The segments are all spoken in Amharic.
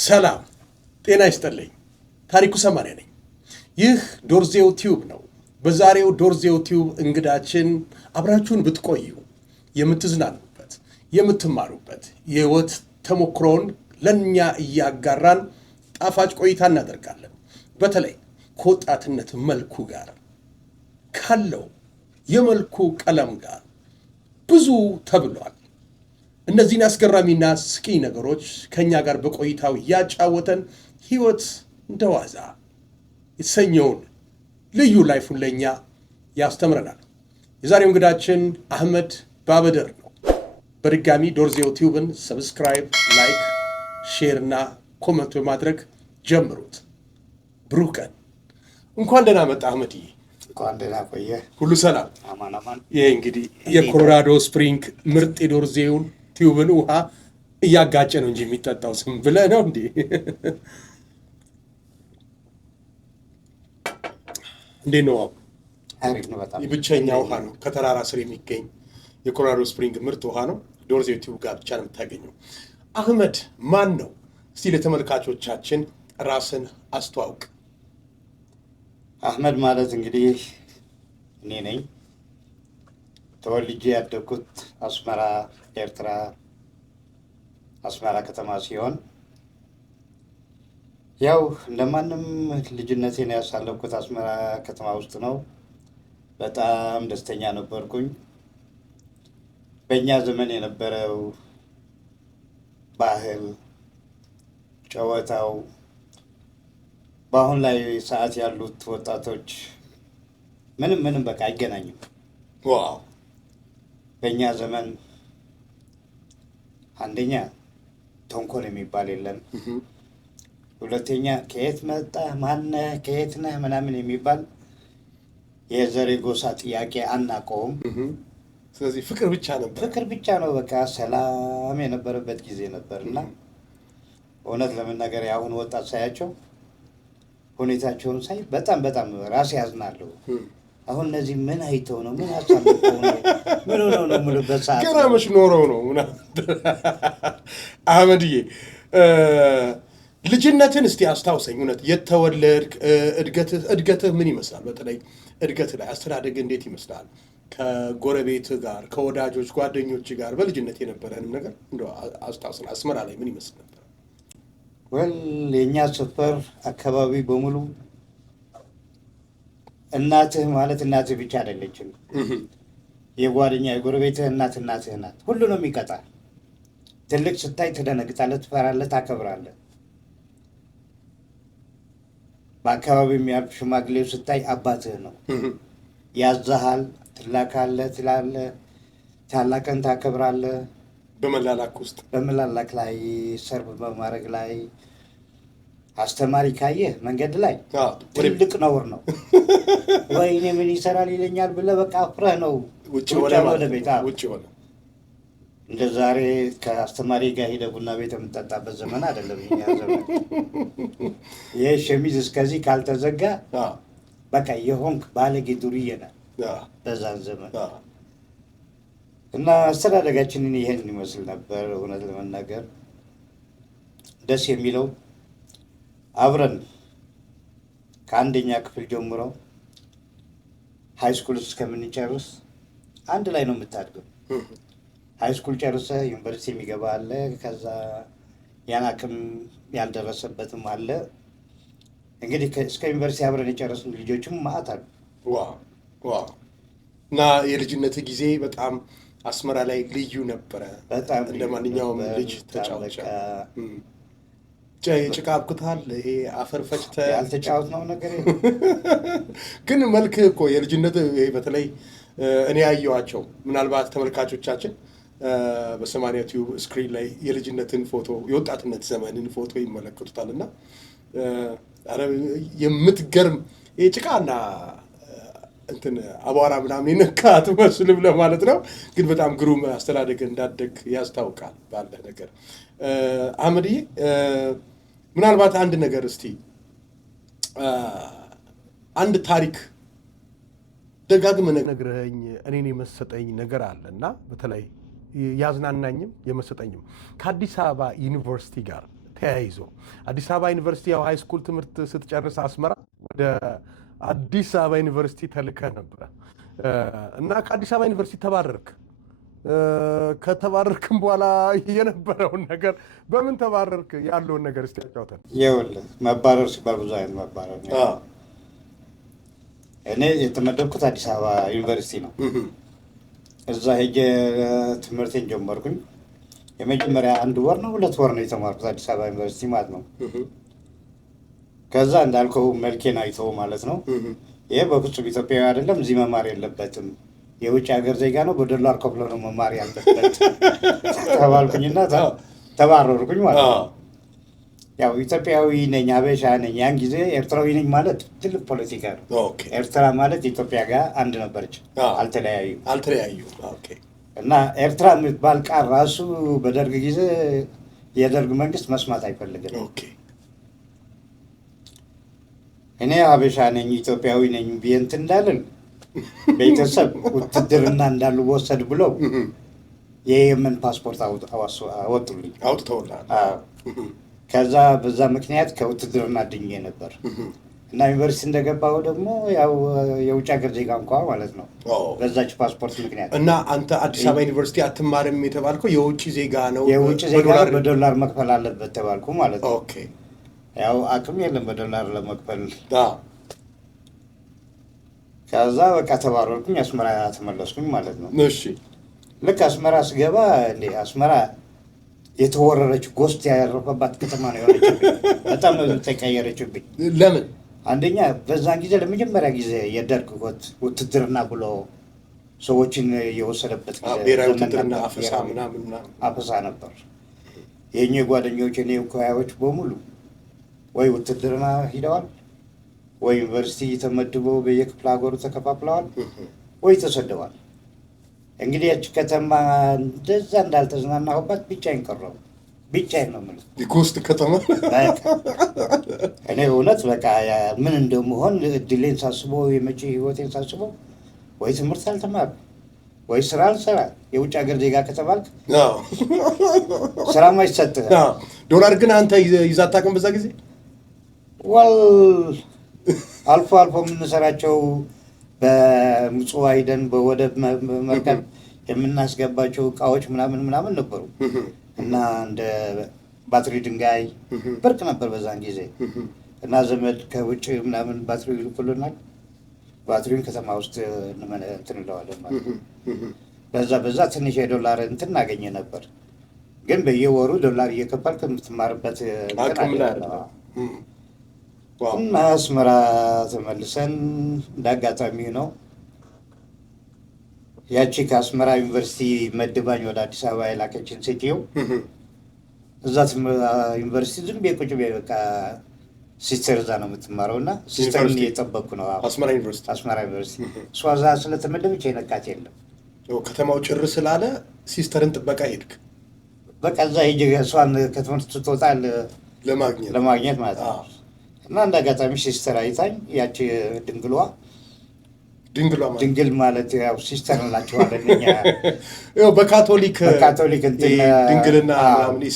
ሰላም ጤና ይስጥልኝ። ታሪኩ ሰማንያ ነኝ። ይህ ዶርዜው ቲዩብ ነው። በዛሬው ዶርዜው ቲዩብ እንግዳችን አብራችሁን ብትቆዩ የምትዝናኑበት፣ የምትማሩበት የህይወት ተሞክሮን ለእኛ እያጋራን ጣፋጭ ቆይታ እናደርጋለን። በተለይ ከወጣትነት መልኩ ጋር ካለው የመልኩ ቀለም ጋር ብዙ ተብሏል። እነዚህን አስገራሚና ስቂ ነገሮች ከኛ ጋር በቆይታው ያጫወተን ህይወት እንደዋዛ የተሰኘውን ልዩ ላይፉን ለኛ ያስተምረናል። የዛሬው እንግዳችን አህመድ ባበደር ነው። በድጋሚ ዶርዜው ቲዩብን ሰብስክራይብ፣ ላይክ፣ ሼር እና ኮመንት በማድረግ ጀምሩት። ብሩህ ቀን። እንኳን ደህና መጣ አህመድዬ። እንኳን ደህና ቆየ። ሁሉ ሰላም? አማን አማን። ይሄ እንግዲህ የኮሎራዶ ስፕሪንግ ምርጥ የዶርዜውን ቲዩብን ውሃ እያጋጨ ነው እንጂ የሚጠጣው ዝም ብለህ ነው እንዴ? እንዴት ነው? አሪፍ ነው በጣም። ብቸኛ ውሃ ነው ከተራራ ስር የሚገኝ የኮሎራዶ ስፕሪንግ ምርጥ ውሃ ነው። ዶርዜው ቲዩብ ጋር ብቻ ነው የምታገኘው። አህመድ ማን ነው? እስቲ ለተመልካቾቻችን ራስን አስተዋውቅ። አህመድ ማለት እንግዲህ እኔ ነኝ። ተወልጄ ያደግኩት አስመራ ኤርትራ አስመራ ከተማ ሲሆን ያው እንደማንም ልጅነቴን ያሳለፍኩት አስመራ ከተማ ውስጥ ነው። በጣም ደስተኛ ነበርኩኝ። በእኛ ዘመን የነበረው ባህል፣ ጨዋታው በአሁን ላይ ሰዓት ያሉት ወጣቶች ምንም በቃ አይገናኝም። ዋው! በእኛ ዘመን አንደኛ ተንኮል የሚባል የለም። ሁለተኛ ከየት መጣ ማነህ ከየት ነህ ምናምን የሚባል የዘር ጎሳ ጥያቄ አናውቀውም። ስለዚህ ፍቅር ብቻ ነበር። ፍቅር ብቻ ነው በቃ ሰላም የነበረበት ጊዜ ነበር እና እውነት ለመናገር የአሁን ወጣት ሳያቸው ሁኔታቸውን ሳይ በጣም ራሴ ያዝናለሁ። አሁን እነዚህ ምን አይተው ነው ምን አሳልፈው ነው ምን ሆነው ነው የምልበት ሰዓት ገና መች ኖረው ነው። አህመድዬ ልጅነትን እስቲ አስታውሰኝ። እውነት የተወለድክ እድገትህ ምን ይመስላል? በተለይ እድገት ላይ አስተዳደግ እንዴት ይመስላል? ከጎረቤት ጋር ከወዳጆች ጓደኞች ጋር በልጅነት የነበረንም ነገር እንደው አስታውሰን። አስመራ ላይ ምን ይመስል ነበር? ወል የእኛ ሰፈር አካባቢ በሙሉ እናትህ ማለት እናትህ ብቻ አይደለችም። የጓደኛ የጎረቤትህ እናትህ ናት። ሁሉ ነው የሚቀጣ። ትልቅ ስታይ ትደነግጣለህ፣ ትፈራለህ፣ ታከብራለህ። በአካባቢ የሚያልፍ ሽማግሌው ስታይ አባትህ ነው። ያዛሃል፣ ትላካለህ፣ ትላለህ፣ ታላቅን ታከብራለህ። በመላላክ ላይ ሰርብ በማድረግ ላይ አስተማሪ ካየህ መንገድ ላይ ትልቅ ነውር ነው። ወይኔ ምን ይሰራል ይለኛል ብለህ በቃ አፍረህ ነው ውጭ ወደ ቤት። እንደ ዛሬ ከአስተማሪ ጋር ሄደህ ቡና ቤት የምጠጣበት ዘመን አይደለም ይሄ ዘመን። ይህ ሸሚዝ እስከዚህ ካልተዘጋ በቃ የሆንክ ባለጌ ዱርዬ ነህ በዛን ዘመን። እና አስተዳደጋችንን ይሄን ይመስል ነበር። እውነት ለመናገር ደስ የሚለው አብረን ከአንደኛ ክፍል ጀምሮ ሃይስኩል እስከምንጨርስ አንድ ላይ ነው የምታድገው። ሃይስኩል ጨርሰህ ዩኒቨርሲቲ የሚገባ አለ፣ ከዛ ያን አቅም ያልደረሰበትም አለ። እንግዲህ እስከ ዩኒቨርሲቲ አብረን የጨረስን ልጆችም ማዕት አሉ። እና የልጅነት ጊዜ በጣም አስመራ ላይ ልዩ ነበረ። በጣም እንደ ማንኛውም ልጅ ተጫወቻ። ጭቃ አብኩታል። ይሄ አፈር ፈጭተህ ያልተጫወት ነው ነገር ግን መልክ እኮ የልጅነት በተለይ እኔ ያየኋቸው ምናልባት ተመልካቾቻችን በሰማንያ ቲዩብ ስክሪን ላይ የልጅነትን ፎቶ የወጣትነት ዘመንን ፎቶ ይመለከቱታል እና የምትገርም ጭቃና እንትን አቧራ ምናምን የነካ አትመስልም ለማለት ነው። ግን በጣም ግሩም አስተዳደግ እንዳደግ ያስታውቃል ባለ ነገር። አህመድዬ ምናልባት አንድ ነገር እስቲ አንድ ታሪክ ደጋግመህ ነግረኸኝ እኔን የመሰጠኝ ነገር አለ እና በተለይ ያዝናናኝም የመሰጠኝም ከአዲስ አበባ ዩኒቨርሲቲ ጋር ተያይዞ አዲስ አበባ ዩኒቨርሲቲ ያው ሃይ ስኩል ትምህርት ስትጨርስ አስመራ ወደ አዲስ አበባ ዩኒቨርሲቲ ተልከህ ነበረ እና ከአዲስ አበባ ዩኒቨርሲቲ ተባረርክ። ከተባረርክም በኋላ የነበረውን ነገር በምን ተባረርክ ያለውን ነገር እስቲ ያጫውተን። ይኸውልህ መባረር ሲባል ብዙ አይነት መባረር ነው። እኔ የተመደብኩት አዲስ አበባ ዩኒቨርሲቲ ነው። እዛ ሄጄ ትምህርቴን ጀመርኩኝ። የመጀመሪያ 1 ወር ነው 2 ወር ነው የተማርኩት አዲስ አበባ ዩኒቨርሲቲ ማለት ነው። ከዛ እንዳልከው መልኬን አይተው ማለት ነው ይሄ በፍጹም ኢትዮጵያዊ አይደለም፣ እዚህ መማር የለበትም፣ የውጭ ሀገር ዜጋ ነው፣ በዶላር ከፍሎ ነው መማር ያለበት ተባልኩኝና ተባረርኩኝ ማለት ነው። ያው ኢትዮጵያዊ ነኝ፣ አበሻ ነኝ። ያን ጊዜ ኤርትራዊ ነኝ ማለት ትልቅ ፖለቲካ ነው። ኤርትራ ማለት ኢትዮጵያ ጋር አንድ ነበረች፣ አልተለያዩ። እና ኤርትራ የምትባል ቃል ራሱ በደርግ ጊዜ የደርግ መንግስት መስማት አይፈልግም። እኔ አበሻ ነኝ ኢትዮጵያዊ ነኝ ብዬ እንትን እንዳልን ቤተሰብ ውትድርና እንዳሉ ወሰድ ብለው የየመን ፓስፖርት አወጡልኝ። ከዛ በዛ ምክንያት ከውትድርና ድኜ ነበር እና ዩኒቨርሲቲ እንደገባሁ ደግሞ ያው የውጭ ሀገር ዜጋ እንኳ ማለት ነው በዛች ፓስፖርት ምክንያት። እና አንተ አዲስ አበባ ዩኒቨርሲቲ አትማርም የተባልከው የውጭ ዜጋ ነው፣ የውጭ ዜጋ በዶላር መክፈል አለበት ተባልኩ ማለት ነው። ያው አቅም የለም በዶላር ለመክፈል። ከዛ በቃ ተባረርኩኝ፣ አስመራ ተመለስኩኝ ማለት ነው። እሺ ልክ አስመራ ስገባ አስመራ የተወረረች ጎስት ያረፈባት ከተማ ነው የሆነችብኝ። በጣም ተቀየረችብኝ። ለምን? አንደኛ በዛን ጊዜ ለመጀመሪያ ጊዜ የደርግ ውትድርና ብሎ ሰዎችን የወሰደበት ብሔራዊ ውትድርና አፈሳ ነበር። የእኛ ጓደኞች እኔ እኩያዎች በሙሉ ወይ ውትድርና ሂደዋል፣ ወይ ዩኒቨርሲቲ ተመድበው በየክፍለ ሀገሩ ተከፋፍለዋል፣ ወይ ተሰደዋል። እንግዲህ ያቺ ከተማ እንደዛ እንዳልተዝናናሁባት ብቻዬን ቀረሁ። ብቻዬን ነው የምልህ ጎስት ከተማ። እኔ እውነት በቃ ምን እንደምሆን እድሌን ሳስበው የመጪ ህይወቴን ሳስበው ወይ ትምህርት አልተማርኩ ወይ ስራ አልሰራ። የውጭ ሀገር ዜጋ ከተባልክ ስራም አይሰጥህም። ዶላር ግን አንተ ይዘህ አታውቅም በዛ ጊዜ? ዋል አልፎ አልፎ የምንሰራቸው በምጽዋ ሂደን በወደብ መርከብ የምናስገባቸው እቃዎች ምናምን ነበሩ እና እንደ ባትሪ ድንጋይ ብርቅ ነበር በዛን ጊዜ እና ዘመድ ከውጭ ምናምን ባትሪ ይልኩልናል። ባትሪውን ከተማ ውስጥ እንትን እንለዋለን ማለት ነው። በዛ ትንሽ የዶላር እንትን እናገኘ ነበር። ግን በየወሩ ዶላር እየከፈልክ የምትማርበት አቅም ላይ እና አስመራ ተመልሰን እንዳጋጣሚ ነው ያቺ ከአስመራ ዩኒቨርሲቲ መድባኝ ወደ አዲስ አበባ የላከችን ሴትዮ እዛ ዩኒቨርሲቲ ዝም ብዬ ቁጭ ብዬ በቃ ሲስተር እዛ ነው የምትማረው እና ሲስተርን እየጠበቅኩ ነው። አስመራ ዩኒቨርሲቲ እሷ እዛ ስለተመደበች የነቃት የለም። ከተማው ጭር ስላለ ሲስተርን ጥበቃ ሄድክ? በቃ እዛ ሄጄ እሷን ከትምህርት ስትወጣ ለማግኘት ማለት ነው። እና እንደ አጋጣሚ ሲስተር አይታኝ ያቺ ድንግል ማለት ያው ሲስተር እንላቸዋለን እኛ ያው በካቶሊክ እንትን ድንግልና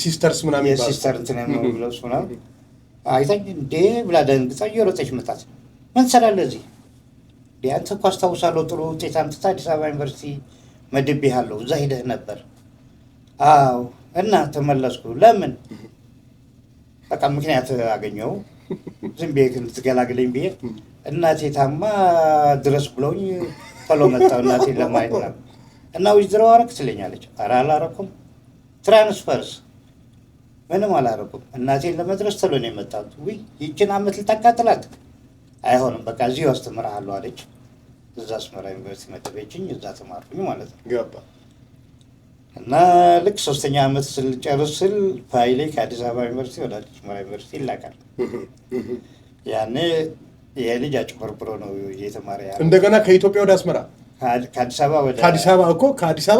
ሲስተርስ ምናምን ይባላል። የሲስተር እንትን ነው ብለው ምናምን አይታኝ እንዴ ብላ ደንግጣ እየሮጠች መጣች። ምን ትሰራለህ እዚህ? አንተ እኮ አስታውሳለሁ ጥሩ ውጤት አምጥተህ አዲስ አበባ ዩኒቨርሲቲ መድቤሃለሁ፣ እዛ ሂደህ ነበር። አዎ። እና ተመለስኩ። ለምን? በቃ ምክንያት አገኘው። ዝም ብዬ ትገላግለኝ ብዬ እናቴ ታማ ድረስ ብለውኝ ቶሎ መጣሁ እናቴን ለማየት ነው። እና ዊዝድሮ አደረክ ትለኛለች። ኧረ አላረኩም። ትራንስፈርስ? ምንም አላረኩም። እናቴን ለመድረስ ቶሎ ነው የመጣሁት። ውይ ይችን አመት ልታቃጥላት? አይሆንም፣ በቃ እዚሁ አስተምርሃለሁ አለች። እዛ አስመራ ዩኒቨርሲቲ መደበችኝ። እዛ ተማርኩኝ ማለት ነው። ገባ እና ልክ 3ኛ ዓመት ስልጨርስ ስል ፋይሌ ከአዲስ አበባ ዩኒቨርሲቲ ወደ አስመራ ዩኒቨርሲቲ ይላካል። ያኔ ይሄ ልጅ አጭበርብሮ ነው እየተማረ ያለው። እንደገና ከኢትዮጵያ ወደ አስመራ ከአዲስ አበባ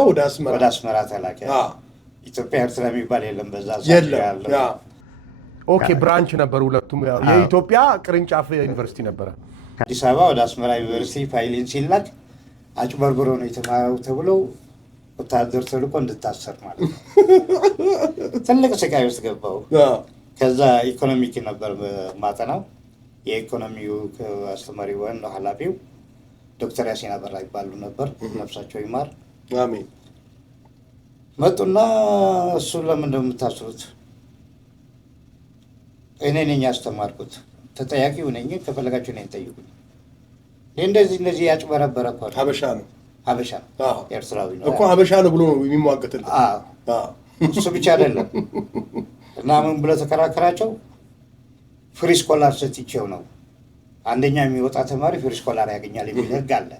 ወደ አስመራ ተላከ። ኢትዮጵያ ኤርትራ የሚባል የለም በዛ የለም። ኦኬ ብራንች ነበር ሁለቱም። የኢትዮጵያ ቅርንጫፍ ዩኒቨርሲቲ ነበረ። ከአዲስ አበባ ወደ አስመራ ዩኒቨርሲቲ ፋይሌን ሲላክ አጭበርብሮ ነው የተማረው ተብለው ወታደር ተልኮ እንድታሰር ማለት ነው። ትልቅ ስቃይ ውስጥ ገባው። ከዛ ኢኮኖሚክ ነበር ማጠናው። የኢኮኖሚው አስተማሪ ዋናው ኃላፊው ዶክተር ያሲን አበራ ይባሉ ነበር፣ ነፍሳቸው ይማር አሜን። መጡና እሱ ለምን እንደምታስሩት እኔ ነኝ ያስተማርኩት፣ ተጠያቂው ነኝ፣ ከፈለጋችሁ እኔን ጠይቁኝ። እንደዚህ ያጭበረበረ እኮ ሀበሻ ነው ኤርትራዊ ነው እኮ ሀበሻ ነው ብሎ ነው የሚሟገትልህ። እሱ ብቻ አይደለም እና ምን ብሎ ተከራከራቸው። ፍሪ ስኮላር ሰጥቼው ነው አንደኛ የሚወጣ ተማሪ ፍሪ ስኮላር ያገኛል የሚል ህግ አለ።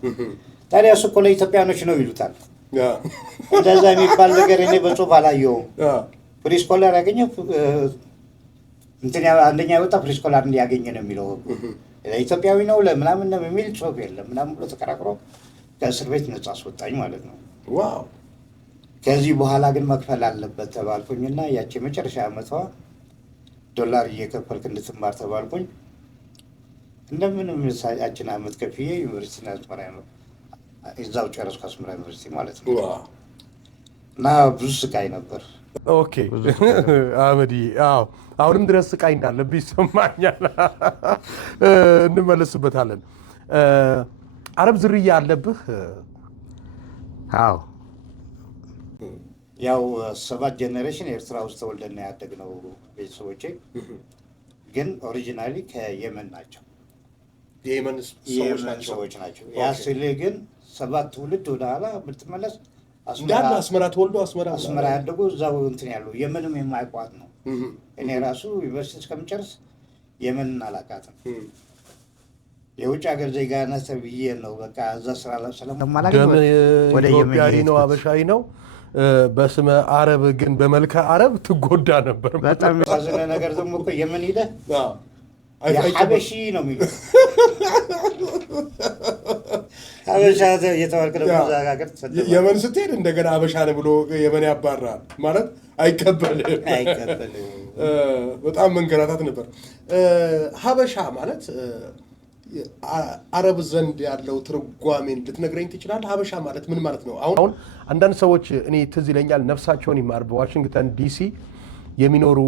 ታዲያ እሱ እኮ ለኢትዮጵያኖች ነው ይሉታል። እንደዛ የሚባል ነገር እኔ በጽሁፍ አላየሁም። ፍሪ ስኮላር ያገኘው አንደኛ የወጣ ፍሪ ስኮላር እንዲያገኝ ነው የሚለው። ለኢትዮጵያዊ ነው ለምናምን ነው የሚል ጽሁፍ የለም ምናምን ብሎ ተከራክሮ ከእስር ቤት ነጻ አስወጣኝ ማለት ነው። ዋው! ከዚህ በኋላ ግን መክፈል አለበት ተባልኩኝና ያቺ መጨረሻ ዓመቷ ዶላር እየከፈልክ እንድትማር ተባልኩኝ። እንደምንም ያችን ዓመት ከፍዬ ዩኒቨርሲቲ አስመራ ነው እዛው ጨረስኩ፣ አስመራ ዩኒቨርሲቲ ማለት ነው። እና ብዙ ስቃይ ነበር። ኦኬ አህመዲ፣ አሁንም ድረስ ስቃይ እንዳለብህ ይሰማኛል። እንመለስበታለን። አረብ ዝርያ አለብህ? አዎ፣ ያው 7 ጄኔሬሽን ኤርትራ ውስጥ ተወልደን ያደግነው ቤተሰቦቼ ግን ኦሪጂናሊ ከየመን ናቸው። የየመን ሰዎች ናቸው። ያ ስልህ ግን 7 ትውልድ ወደ ኋላ ብትመለስ አስመራ ተወልዶ አስመራ ያደጉ እዛው እንትን ያሉ የመንም የማይቋት ነው። እኔ ራሱ ዩኒቨርሲቲ እስከምጨርስ የመንን አላውቃትም። የውጭ ሀገር ዜጋ ነህ ተብዬ ነው በቃ እዛ ስራ ደም ኢትዮጵያዊ ነው አበሻዊ ነው። በስመ አረብ ግን በመልከ አረብ ትጎዳ ነበር። በጣም የሚያሳዝነ ነገር ደግሞ እኮ የመን ሂደህ ሀበሺ ነው የሚለው ሀበሻ እየተባልክ ደግሞ እዛ ሀገር የመን ስትሄድ እንደገና ሀበሻ ነው ብሎ የመን ያባራል ማለት አይቀበልም። በጣም መንገላታት ነበር። ሀበሻ ማለት አረብ ዘንድ ያለው ትርጓሜን ልትነግረኝ ትችላለህ? ሀበሻ ማለት ምን ማለት ነው? አሁን አንዳንድ ሰዎች እኔ ትዝ ይለኛል ነፍሳቸውን ይማር በዋሽንግተን ዲሲ የሚኖሩ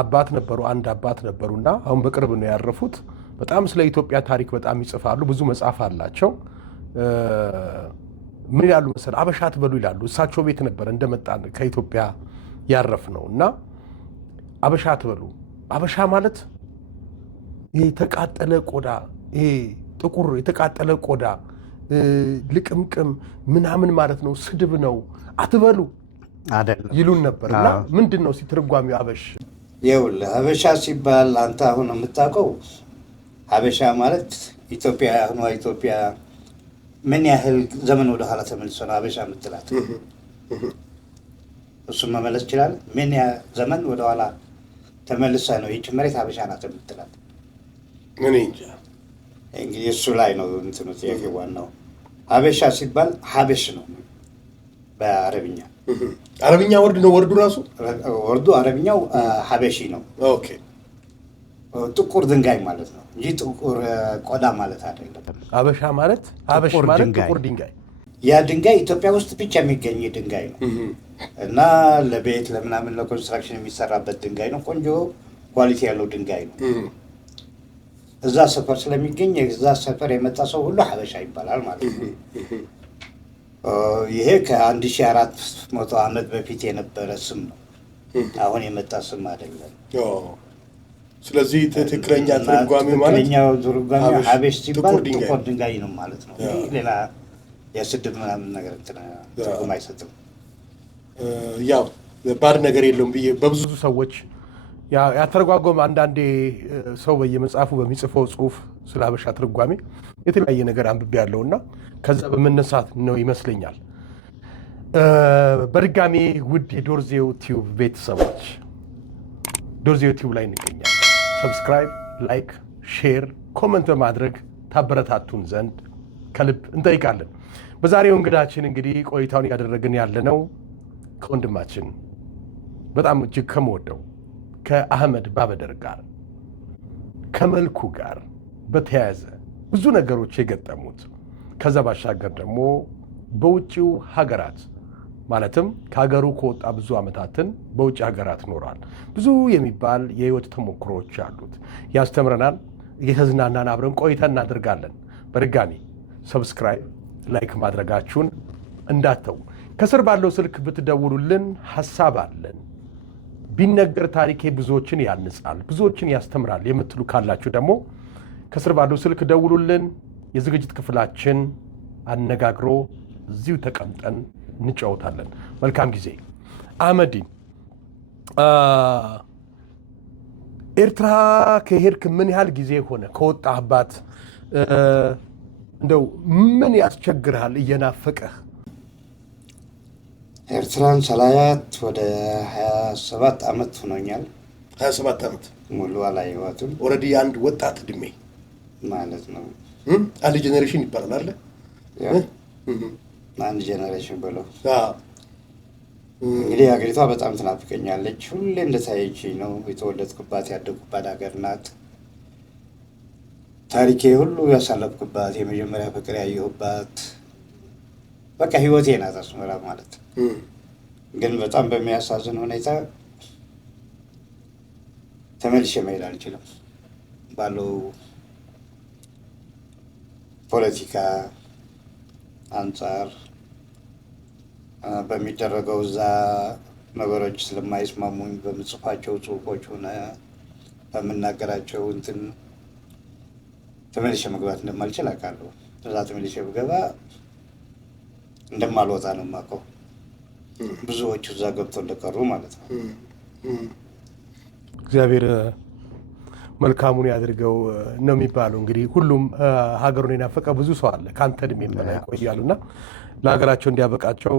አባት ነበሩ፣ አንድ አባት ነበሩና አሁን በቅርብ ነው ያረፉት። በጣም ስለ ኢትዮጵያ ታሪክ በጣም ይጽፋሉ፣ ብዙ መጽሐፍ አላቸው። ምን ይላሉ መሰለህ? አበሻ ትበሉ ይላሉ። እሳቸው ቤት ነበር እንደመጣን ከኢትዮጵያ ያረፍ ነው እና አበሻ ትበሉ። አበሻ ማለት ይሄ የተቃጠለ ቆዳ፣ ይሄ ጥቁር የተቃጠለ ቆዳ ልቅምቅም ምናምን ማለት ነው፣ ስድብ ነው፣ አትበሉ ይሉን ነበር። እና ምንድን ነው ሲትርጓሚው አበሽ? ይኸውልህ ሀበሻ ሲባል አንተ አሁን የምታውቀው ሀበሻ ማለት ኢትዮጵያ አሁኗ ኢትዮጵያ ምን ያህል ዘመን ወደኋላ ተመልሶ ነው ሀበሻ የምትላት? እሱን መመለስ ይችላል። ምን ያህል ዘመን ወደኋላ ተመልሳ ነው ይህች መሬት ሀበሻ ናት የምትላት? ምን እንጃ እንግዲህ እሱ ላይ ነው እንትኑ ጥያቄ ዋናው። ሀበሻ ሲባል ሀበሽ ነው በአረብኛ። አረብኛ ወርድ ነው ወርዱ ራሱ ወርዱ አረብኛው ሀበሺ ነው። ኦኬ ጥቁር ድንጋይ ማለት ነው እንጂ ጥቁር ቆዳ ማለት አይደለም። ሀበሻ ማለት ሀበሽ ማለት ጥቁር ድንጋይ። ያ ድንጋይ ኢትዮጵያ ውስጥ ብቻ የሚገኝ ድንጋይ ነው እና ለቤት ለምናምን ለኮንስትራክሽን የሚሰራበት ድንጋይ ነው። ቆንጆ ኳሊቲ ያለው ድንጋይ ነው። እዛ ሰፈር ስለሚገኝ እዛ ሰፈር የመጣ ሰው ሁሉ ሀበሻ ይባላል ማለት ነው። ይሄ ከ1400 ዓመት በፊት የነበረ ስም ነው። አሁን የመጣ ስም አይደለም። ስለዚህ ትክክለኛ ትርጓሜ ማለት ትክክለኛው ትርጓሜ ሀበሽ ሲባል ጥቁር ድንጋይ ነው ማለት ነው። ሌላ የስድብ ምናምን ነገር ትርጉም አይሰጥም። ያው ባድ ነገር የለውም ብዬ በብዙ ሰዎች ያተረጓጎም አንዳንዴ ሰው በየመጽሐፉ በሚጽፈው ጽሁፍ ስለ ሀበሻ ትርጓሜ የተለያየ ነገር አንብቤ ያለውና ከዛ በመነሳት ነው ይመስለኛል። በድጋሚ ውድ የዶርዜው ቲዩብ ቤተሰቦች ዶርዜው ቲዩብ ላይ እንገኛለን። ሰብስክራይብ፣ ላይክ፣ ሼር፣ ኮመንት በማድረግ ታበረታቱን ዘንድ ከልብ እንጠይቃለን። በዛሬው እንግዳችን እንግዲህ ቆይታውን እያደረግን ያለነው ከወንድማችን በጣም እጅግ ከምወደው ከአህመድ ባበደር ጋር ከመልኩ ጋር በተያያዘ ብዙ ነገሮች የገጠሙት ከዛ ባሻገር ደግሞ በውጭው ሀገራት ማለትም ከሀገሩ ከወጣ ብዙ ዓመታትን በውጭ ሀገራት ኖሯል። ብዙ የሚባል የህይወት ተሞክሮዎች አሉት። ያስተምረናል። እየተዝናናን አብረን ቆይታ እናደርጋለን። በድጋሚ ሰብስክራይብ፣ ላይክ ማድረጋችሁን እንዳተው። ከስር ባለው ስልክ ብትደውሉልን ሀሳብ አለን። ቢነገር ታሪኬ ብዙዎችን ያንጻል፣ ብዙዎችን ያስተምራል የምትሉ ካላችሁ ደግሞ ከስር ባለው ስልክ ደውሉልን። የዝግጅት ክፍላችን አነጋግሮ እዚሁ ተቀምጠን እንጫወታለን። መልካም ጊዜ። አህመዲን፣ ኤርትራ ከሄድክ ምን ያህል ጊዜ ሆነ? ከወጣህባት እንደው ምን ያስቸግርሃል እየናፈቀህ? ኤርትራን ሰላያት ወደ 27 ዓመት ሆኖኛል። 27 ዓመት ሙሉ አላየኋትም። ኦልሬዲ አንድ ወጣት እድሜ ማለት ነው። አንድ ጄኔሬሽን ይባላል አለ አንድ ጄኔሬሽን ብለው እንግዲህ ሀገሪቷ በጣም ትናፍቀኛለች። ሁሌ እንደታየችኝ ነው። የተወለድኩባት ያደግኩባት ሀገር ናት። ታሪኬ ሁሉ ያሳለፍኩባት፣ የመጀመሪያ ፍቅር ያየሁባት በቃ ህይወቴ ናት አስመራ ማለት። ግን በጣም በሚያሳዝን ሁኔታ ተመልሼ መሄድ አልችልም። ባለው ፖለቲካ አንጻር በሚደረገው እዛ ነገሮች ስለማይስማሙኝ በምጽፋቸው ጽሁፎች ሆነ በምናገራቸው እንትን ተመልሼ መግባት እንደማልችል አውቃለሁ። እዛ ተመልሼ ብገባ እንደማልወጣ ነው የማውቀው። ብዙዎቹ እዛ ገብተው እንደቀሩ ማለት ነው። እግዚአብሔር መልካሙን ያድርገው ነው የሚባለው። እንግዲህ ሁሉም ሀገሩን የናፈቀ ብዙ ሰው አለ ከአንተ እድሜ በላይ ቆያሉና ለሀገራቸው እንዲያበቃቸው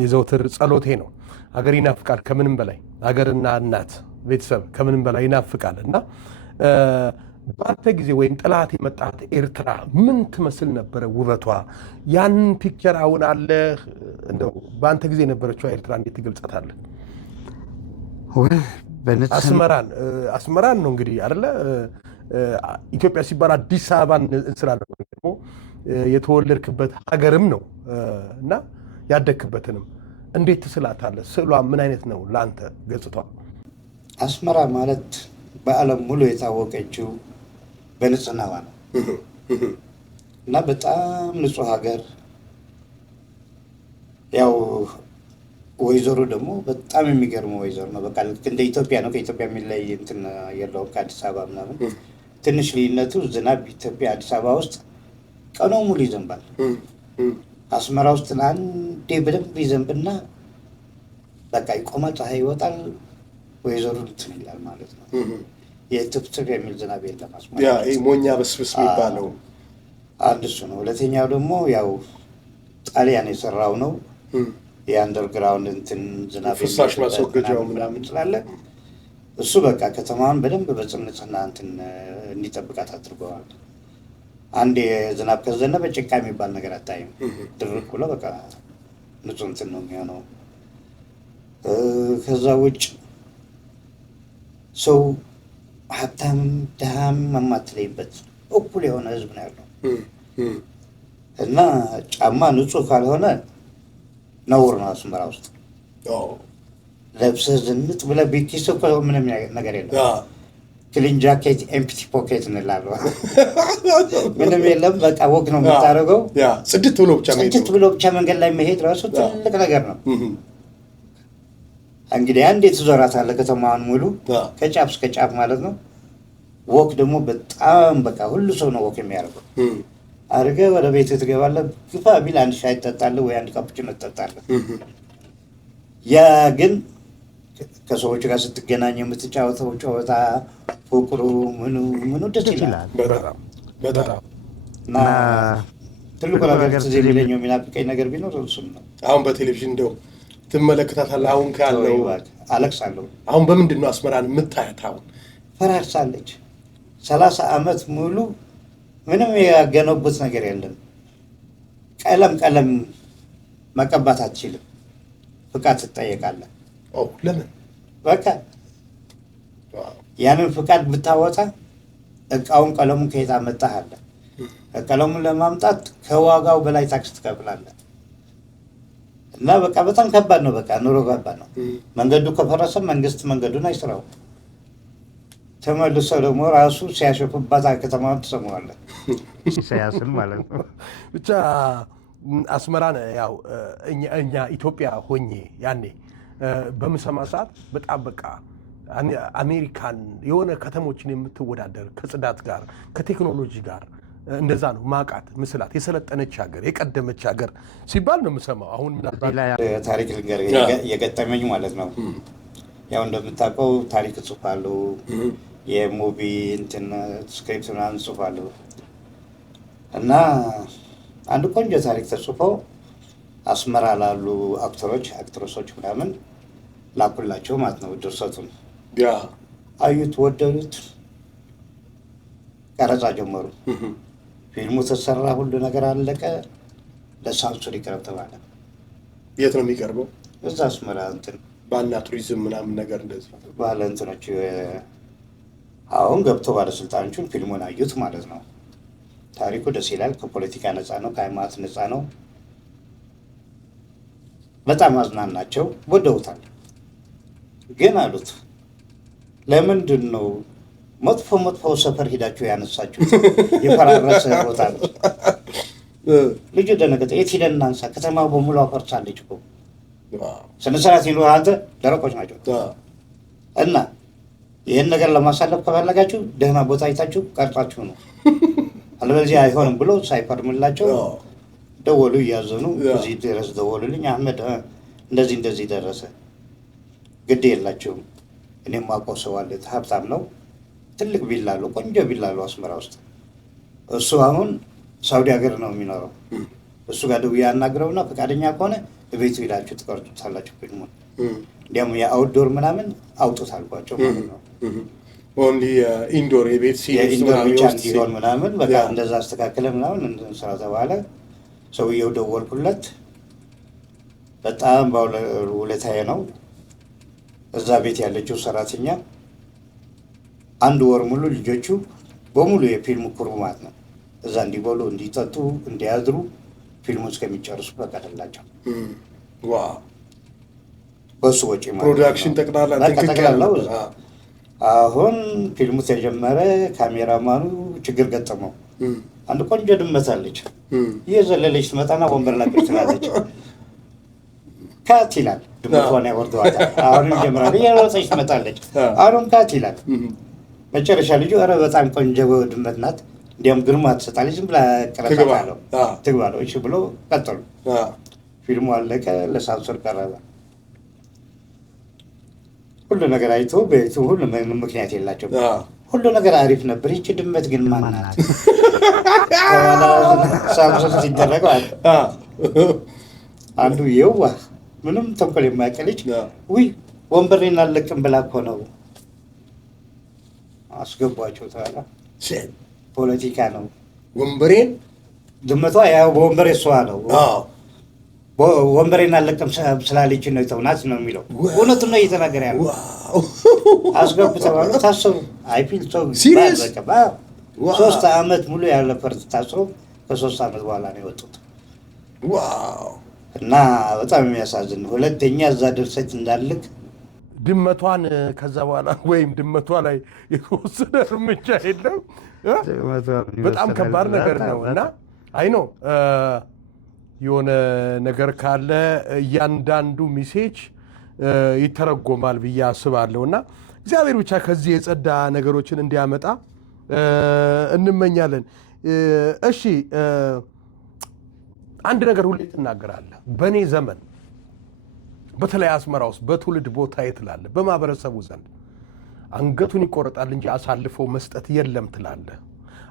የዘውትር ጸሎቴ ነው። ሀገር ይናፍቃል ከምንም በላይ፣ ሀገርና እናት ቤተሰብ ከምንም በላይ ይናፍቃል እና በአንተ ጊዜ ወይም ጥላት የመጣት ኤርትራ ምን ትመስል ነበረ? ውበቷ ያንን ፒክቸር አሁን አለ? እንደው በአንተ ጊዜ የነበረችው ኤርትራ እንዴት ትገልጻታለህ? አስመራን ነው እንግዲህ አይደለ? ኢትዮጵያ ሲባል አዲስ አበባን እንስላለን ደግሞ የተወለድክበት ሀገርም ነው እና ያደግክበትንም እንዴት ትስላታለህ? ስዕሏ ምን አይነት ነው ለአንተ ገጽቷ? አስመራ ማለት በዓለም ሙሉ የታወቀችው በንጽህናዋ ነው እና በጣም ንጹህ ሀገር። ያው ወይዘሮ ደግሞ በጣም የሚገርመው ወይዘሮ ነው። በቃ ልክ እንደ ኢትዮጵያ ነው። ከኢትዮጵያ የሚለይ እንትን የለውም ከአዲስ አበባ ምናምን። ትንሽ ልዩነቱ ዝናብ ኢትዮጵያ አዲስ አበባ ውስጥ ቀኑ ሙሉ ይዘንባል። አስመራ ውስጥ ለአንዴ በደንብ ይዘንብና በቃ ይቆማል፣ ፀሐይ ይወጣል፣ ወይዘሮ እንትን ይላል ማለት ነው። የጥፍጥፍ የሚል ዝናብ የለም አስመራ። ሞኛ በስብስ የሚባለው አንድ እሱ ነው። ሁለተኛው ደግሞ ያው ጣሊያን የሰራው ነው። የአንደርግራውንድ እንትን ዝናብ ፍሳሽ ማስወገጃው ምናምን ስላለ እሱ በቃ ከተማውን በደንብ በጽንጽና እንትን እንዲጠብቃት አድርገዋል። አንድ ዝናብ ከዘነበ ጭቃ የሚባል ነገር አታይም። ድርቅ ብሎ በቃ ንጹህ እንትን ነው የሚሆነው። ከዛ ውጭ ሰው ሀብታምም ድሃም የማትለይበት እኩል የሆነ ህዝብ ነው ያለው እና ጫማ ንጹህ ካልሆነ ነውር ነው። አስመራ ውስጥ ለብሰህ ዝንጥ ብለህ ቢኪስ እኮ ምንም ነገር የለም። ክሊን ጃኬት ኤምፕቲ ፖኬት እንላለን። ምንም የለም። በቃ ወግ ነው የምታደርገው። ጽድት ብሎ ብቻ መንገድ ላይ መሄድ ራሱ ትልቅ ነገር ነው። እንግዲህ አንዴ ትዞራታለህ ከተማዋን ሙሉ ከጫፍ እስከ ጫፍ ማለት ነው። ወክ ደግሞ በጣም በቃ ሁሉ ሰው ነው ወክ የሚያደርገው። አድርገህ ወደ ቤትህ ትገባለህ። ግፋ ቢል አንድ ሻይ ትጠጣለህ ወይ አንድ ካፑቺኖ ትጠጣለህ። ያ ግን ከሰዎች ጋር ስትገናኝ የምትጫወተው ጨዋታ ፉቅሩ ምኑ ደስ ይላል በጣም እና ትልቁ ነገር ትዝ የሚለኝ የሚናፍቀኝ ነገር ቢኖር እሱም ነው። አሁን በቴሌቪዥን እንደው ትመለከታታለህ? አሁን ካለው አለቅሳለሁ። አሁን በምንድን ነው አስመራን የምታያት? አሁን ፈራርሳለች። 30 ዓመት ሙሉ ምንም ያገነቡት ነገር የለም። ቀለም መቀባት አትችልም። ፍቃድ ትጠየቃለህ። ለምን? በቃ ያንን ፍቃድ ብታወጣ እቃውን ቀለሙን ከየት አመጣህ አለ። ቀለሙን ለማምጣት ከዋጋው በላይ ታክስ ትከፍላለህ። እና በቃ በጣም ከባድ ነው። በቃ ኑሮ ከባድ ነው። መንገዱ ከፈረሰ መንግስት መንገዱን አይስራው። ተመልሰው ደግሞ ራሱ ሲያሸፉባት ከተማውን ትሰማዋለህ። ኢሳያስን ማለት ነው። ብቻ አስመራን ያው እኛ ኢትዮጵያ ሆኜ ያኔ በምሰማ ሰዓት በጣም በቃ አሜሪካን የሆነ ከተሞችን የምትወዳደር ከጽዳት ጋር ከቴክኖሎጂ ጋር እንደዛ ነው ማቃት ምስላት የሰለጠነች ሀገር የቀደመች ሀገር ሲባል ነው የምሰማው። አሁን ታሪክ ልንገር የገጠመኝ ማለት ነው። ያው እንደምታውቀው ታሪክ እጽፋለሁ፣ የሙቪ እንትን ስክሪፕት ምናምን እጽፋለሁ እና አንድ ቆንጆ ታሪክ ተጽፎ አስመራ ላሉ አክትረሶች ምናምን ላኩላቸው ማለት ነው። ድርሰቱን አዩት፣ ወደዱት፣ ቀረጻ ጀመሩ። ፊልሙ ተሰራ፣ ሁሉ ነገር አለቀ። ለሳንሱር ይቀርብ ተባለ። የት ነው የሚቀርበው? እዛ አስመራ እንትን ባና ቱሪዝም ምናምን ነገር እንደዚህ ባለ እንትኖች አሁን ገብቶ ባለስልጣኖቹን ፊልሙን አዩት ማለት ነው። ታሪኩ ደስ ይላል። ከፖለቲካ ነፃ ነው፣ ከሃይማኖት ነፃ ነው። በጣም አዝናናቸው፣ ወደውታል። ግን አሉት ለምንድን ነው መጥፎ ሰፈር ሂዳችሁ ያነሳችሁት? የፈራረሰ ቦታ ነው። ልጁ ደነገጠ። የት ሂደን እናንሳ? ከተማው በሙሉ አፈርሳለች እኮ። ስነ ስርዓት ይኑር አንተ። ደረቆች ናቸው። እና ይህን ነገር ለማሳለፍ ከፈለጋችሁ ደህና ቦታ አይታችሁ ቀርጻችሁ ነው፣ አለበለዚያ አይሆንም ብሎ ሳይፈርምላቸው ደወሉ። እያዘኑ እዚህ ድረስ ደወሉልኝ። አህመድ እንደዚህ ደረሰ፣ ግድ የላቸውም። እኔም አውቀው ሰው አለ፣ ሀብታም ነው፣ ትልቅ ቪላ አለው፣ ቆንጆ ቪላ አለው አስመራ ውስጥ። እሱ አሁን ሳውዲ ሀገር ነው የሚኖረው። እሱ ጋር ደውዬ ያናግረውና ፈቃደኛ ከሆነ ቤቱ ሄዳችሁ ትቀርጹታላችሁ ፊልሙን። እንዲያውም የአውትዶር ምናምን አውጡት አልኳቸው ማለት ነው። ኦንሊ ኢንዶር የቤት የኢንዶር ብቻ እንዲሆን ምናምን በቃ እንደዛ አስተካክለ ምናምን ስራ ተባለ። ሰውየው ደወልኩለት። በጣም ባለውለታዬ ነው። እዛ ቤት ያለችው ሰራተኛ አንድ ወር ሙሉ ልጆቹ በሙሉ የፊልሙ ክሩ ማለት ነው እዛ እንዲበሉ፣ እንዲጠጡ፣ እንዲያድሩ ፊልሙ እስከሚጨርሱ ፈቀደላቸው። በሱ ወጪ ማለት ፕሮዳክሽን ጠቅላላው። አሁን ፊልሙ ተጀመረ። ካሜራማኑ ችግር ገጠመው። አንድ ቆንጆ ድመት አለች። እየዘለለች ትመጣና ወንበር ላይ ቁጭ ትላለች። ካት ይላል። ድመቷን ያወርደዋታል። አሁንም ጀምራለች። እየሮጠች ትመጣለች። አሁንም ካት ይላል። መጨረሻ ልጁ ኧረ በጣም ቆንጆ ድመት ናት፣ እንዲያውም ግርማ ትሰጣለች፣ ዝም ብላ ቀረጻለሁ ትግባለው። እሺ ብሎ ቀጠሉ። ፊልሙ አለቀ። ለሳንሱር ቀረበ። ሁሉ ነገር አይቶ ቤቱ ሁሉ ምክንያት የላቸው። ሁሉ ነገር አሪፍ ነበር። ይቺ ድመት ግን ማን ናት? ሳንሱር ሲደረገው አንዱ የዋህ ምንም ተንኮል የማያውቅ ልጅ ውይ ወንበሬን አልለቅም ብላ እኮ ነው። አስገቧቸው ተባለ። ፖለቲካ ነው። ወንበሬን ድመቷ ያው በወንበሬ እሷ ነው ወንበሬን አልለቅም ስላለች ነው የተውናት ነው የሚለው። እውነቱን ነው እየተናገረ ያለው። አስገቡ ተባሉ። ታሰሩ። አይፊል ሰው ሲሪየስ 3 ዓመት ሙሉ ያለ ፈርድ ታስሮ ከ3 ዓመት በኋላ ነው የወጡት። እና በጣም የሚያሳዝን ነው። ሁለተኛ እዛ ድርሰት እንዳልክ ድመቷን ከዛ በኋላ ወይም ድመቷ ላይ የተወሰነ እርምጃ የለም። በጣም ከባድ ነገር ነው። እና አይ ነው የሆነ ነገር ካለ እያንዳንዱ ሚሴጅ ይተረጎማል ብዬ አስባለሁ። እና እግዚአብሔር ብቻ ከዚህ የጸዳ ነገሮችን እንዲያመጣ እንመኛለን። እሺ አንድ ነገር ሁሌ ትናገራለህ። በእኔ ዘመን በተለይ አስመራ ውስጥ በትውልድ ቦታ ትላለህ፣ በማህበረሰቡ ዘንድ አንገቱን ይቆረጣል እንጂ አሳልፎ መስጠት የለም ትላለህ።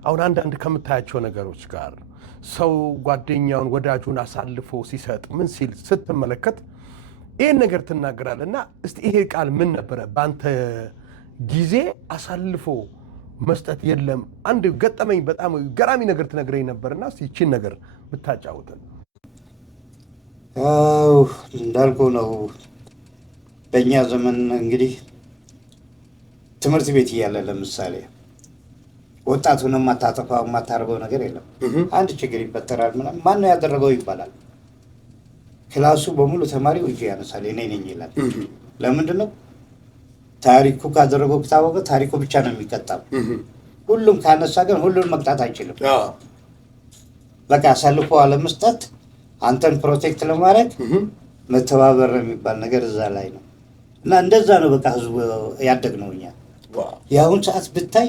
አሁን አንዳንድ ከምታያቸው ነገሮች ጋር ሰው ጓደኛውን ወዳጁን አሳልፎ ሲሰጥ ምን ሲል ስትመለከት ይህን ነገር ትናገራለህ። እና እስቲ ይሄ ቃል ምን ነበረ በአንተ ጊዜ? አሳልፎ መስጠት የለም። አንድ ገጠመኝ በጣም ገራሚ ነገር ትነግረኝ ነበርና እስቲ ይቺን ነገር ብታጫውተን። እንዳልኩ ነው። በእኛ ዘመን እንግዲህ ትምህርት ቤት እያለ ለምሳሌ ወጣቱን የማታጠፋው የማታርገው ነገር የለም። አንድ ችግር ይፈጠራል፣ ምናምን ማነው ያደረገው ይባላል። ክላሱ በሙሉ ተማሪው እጅ ያነሳል እኔ ነኝ ይላል። ለምንድን ነው? ታሪኩ ካደረገው ከታወቀ ታሪኩ ብቻ ነው የሚቀጣው። ሁሉም ካነሳ ግን ሁሉም መቅጣት አይችልም። በቃ አሳልፎ አለመስጠት፣ አንተን ፕሮቴክት ለማድረግ መተባበር የሚባል ነገር እዛ ላይ ነው። እና እንደዛ ነው በቃ ህዝቡ ያደግነው እኛ። የአሁን ሰዓት ብታይ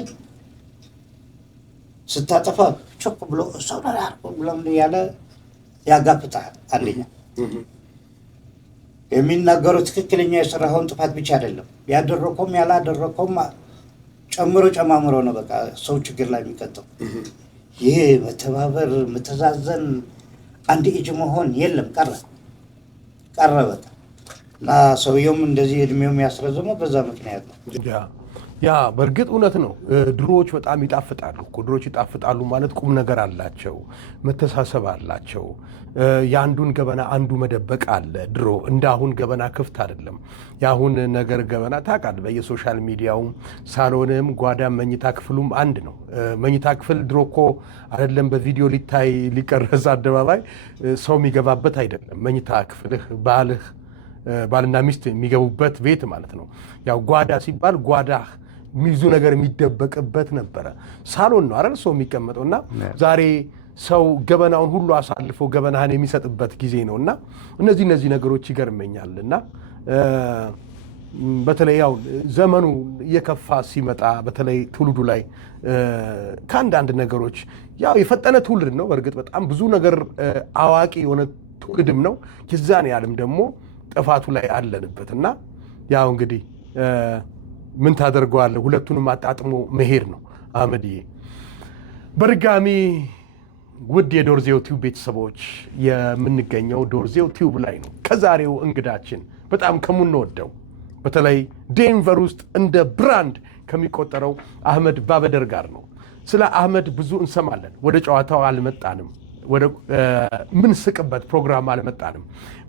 ስታጠፋ ቾክ ብሎ ሰው ብሎ ያለ ያጋፍጣል። አንደኛ የሚናገሩ ትክክለኛ የሰራኸውን ጥፋት ብቻ አይደለም ያደረከውም ያላደረከውም ጨምሮ ጨማምሮ ነው በቃ ሰው ችግር ላይ የሚቀጠው። ይሄ መተባበር፣ መተዛዘን፣ አንድ እጅ መሆን የለም፣ ቀረ በቃ። እና ሰውየውም እንደዚህ እድሜውም ያስረዘመው በዛ ምክንያት ነው። ያ በእርግጥ እውነት ነው። ድሮዎች በጣም ይጣፍጣሉ እኮ። ድሮዎች ይጣፍጣሉ ማለት ቁም ነገር አላቸው፣ መተሳሰብ አላቸው። የአንዱን ገበና አንዱ መደበቅ አለ። ድሮ እንደ አሁን ገበና ክፍት አይደለም። የአሁን ነገር ገበና ታውቃለህ፣ በየሶሻል ሚዲያውም ሳሎንም ጓዳም መኝታ ክፍሉም አንድ ነው። መኝታ ክፍል ድሮ እኮ አይደለም በቪዲዮ ሊታይ ሊቀረጽ አደባባይ ሰው የሚገባበት አይደለም። መኝታ ክፍልህ ባልና ሚስት የሚገቡበት ቤት ማለት ነው። ያው ጓዳ ሲባል ጓዳህ ሚዙ ነገር የሚደበቅበት ነበረ። ሳሎን ነው አይደል ሰው የሚቀመጠው። እና ዛሬ ሰው ገበናውን ሁሉ አሳልፎ ገበናህን የሚሰጥበት ጊዜ ነው። እና እነዚህ ነገሮች ይገርመኛል። እና በተለይ ያው ዘመኑ እየከፋ ሲመጣ በተለይ ትውልዱ ላይ ከአንዳንድ ነገሮች ያው የፈጠነ ትውልድ ነው። በእርግጥ በጣም ብዙ ነገር አዋቂ የሆነ ትውልድም ነው። የዛን ያህልም ደግሞ ጥፋቱ ላይ አለንበት። እና ያው እንግዲህ ምን ታደርገዋለህ? ሁለቱንም አጣጥሞ መሄድ ነው። አህመድዬ በድጋሚ ውድ የዶርዜው ቲዩብ ቤተሰቦች የምንገኘው ዶርዜው ቲዩብ ላይ ነው። ከዛሬው እንግዳችን በጣም ከምንወደው በተለይ ዴንቨር ውስጥ እንደ ብራንድ ከሚቆጠረው አህመድ ባበደር ጋር ነው። ስለ አህመድ ብዙ እንሰማለን። ወደ ጨዋታው አልመጣንም። ወደ ምን ስቅበት ፕሮግራም አልመጣንም።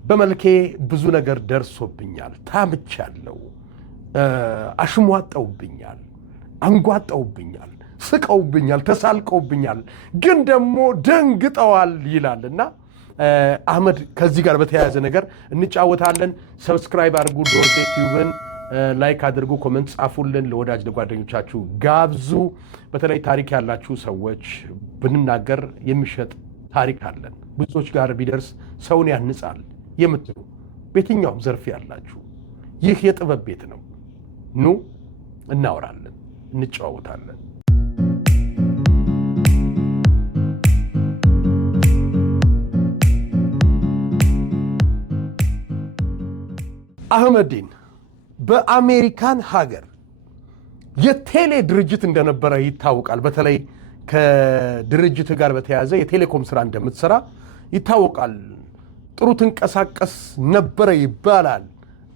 በመልኬ ብዙ ነገር ደርሶብኛል፣ ታምቻለሁ፣ አሽሟጠውብኛል፣ አንጓጠውብኛል፣ ስቀውብኛል፣ ተሳልቀውብኛል፣ ግን ደግሞ ደንግጠዋል ይላል። እና አህመድ ከዚህ ጋር በተያያዘ ነገር እንጫወታለን። ሰብስክራይብ አድርጉ፣ ዶርዜ ቲዩብን ላይክ አድርጉ፣ ኮመንት ጻፉልን፣ ለወዳጅ ለጓደኞቻችሁ ጋብዙ። በተለይ ታሪክ ያላችሁ ሰዎች ብንናገር የሚሸጥ ታሪክ አለን፣ ብዙዎች ጋር ቢደርስ ሰውን ያንጻል የምትሉ በየትኛውም ዘርፍ ያላችሁ ይህ የጥበብ ቤት ነው። ኑ እናወራለን፣ እንጨዋወታለን። አህመዲን በአሜሪካን ሀገር የቴሌ ድርጅት እንደነበረ ይታወቃል። በተለይ ከድርጅት ጋር በተያያዘ የቴሌኮም ስራ እንደምትሰራ ይታወቃል። ጥሩ ትንቀሳቀስ ነበረ ይባላል።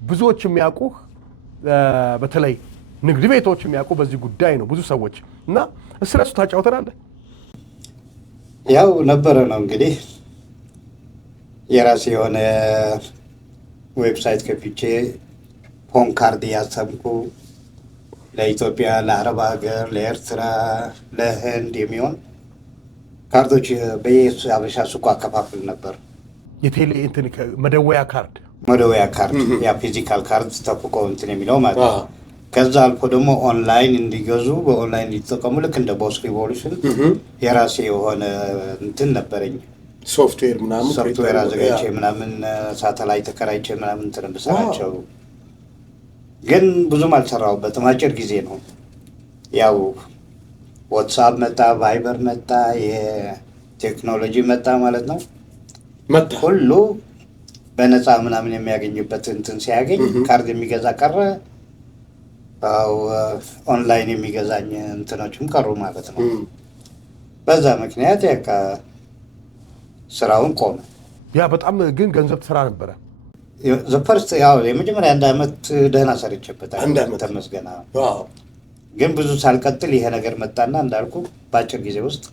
ብዙዎች የሚያውቁህ በተለይ ንግድ ቤቶች የሚያውቁ በዚህ ጉዳይ ነው ብዙ ሰዎች። እና ስለሱ ታጫውተናለህ? ያው ነበረ ነው እንግዲህ የራሴ የሆነ ዌብሳይት ከፍቼ ሆም ካርድ እያሰብኩ ለኢትዮጵያ፣ ለአረብ ሀገር፣ ለኤርትራ፣ ለህንድ የሚሆን ካርዶች በየአበሻ ሱቁ አከፋፍል ነበር። የቴሌ እንትን መደወያ ካርድ ያ ፊዚካል ካርድ ተፍቆ እንትን የሚለው ማለት ነው። ከዛ አልፎ ደግሞ ኦንላይን እንዲገዙ በኦንላይን እንዲጠቀሙ ልክ እንደ ቦስ ሪቮሉሽን የራሴ የሆነ እንትን ነበረኝ። ሶፍትዌር አዘጋጅቼ ምናምን ሳተላይት ተከራይቼ ምናምን እንትን ብሰራቸው ግን ብዙም አልሰራሁበትም። አጭር ጊዜ ነው። ያው ዋትስአፕ መጣ፣ ቫይበር መጣ፣ የቴክኖሎጂ መጣ ማለት ነው። ሁሉ በነፃ ምናምን የሚያገኝበት እንትን ሲያገኝ ካርድ የሚገዛ ቀረ። ኦንላይን የሚገዛኝ እንትኖችም ቀሩ ማለት ነው። በዛ ምክንያት ያካ ስራውን ቆመ። ያ በጣም ግን ገንዘብ ትሰራ ነበረ። ዘፈርስት ያው የመጀመሪያ አንድ አመት ደህና ሰርቼበታል ተመስገና። ግን ብዙ ሳልቀጥል ይሄ ነገር መጣና እንዳልኩ በአጭር ጊዜ ውስጥ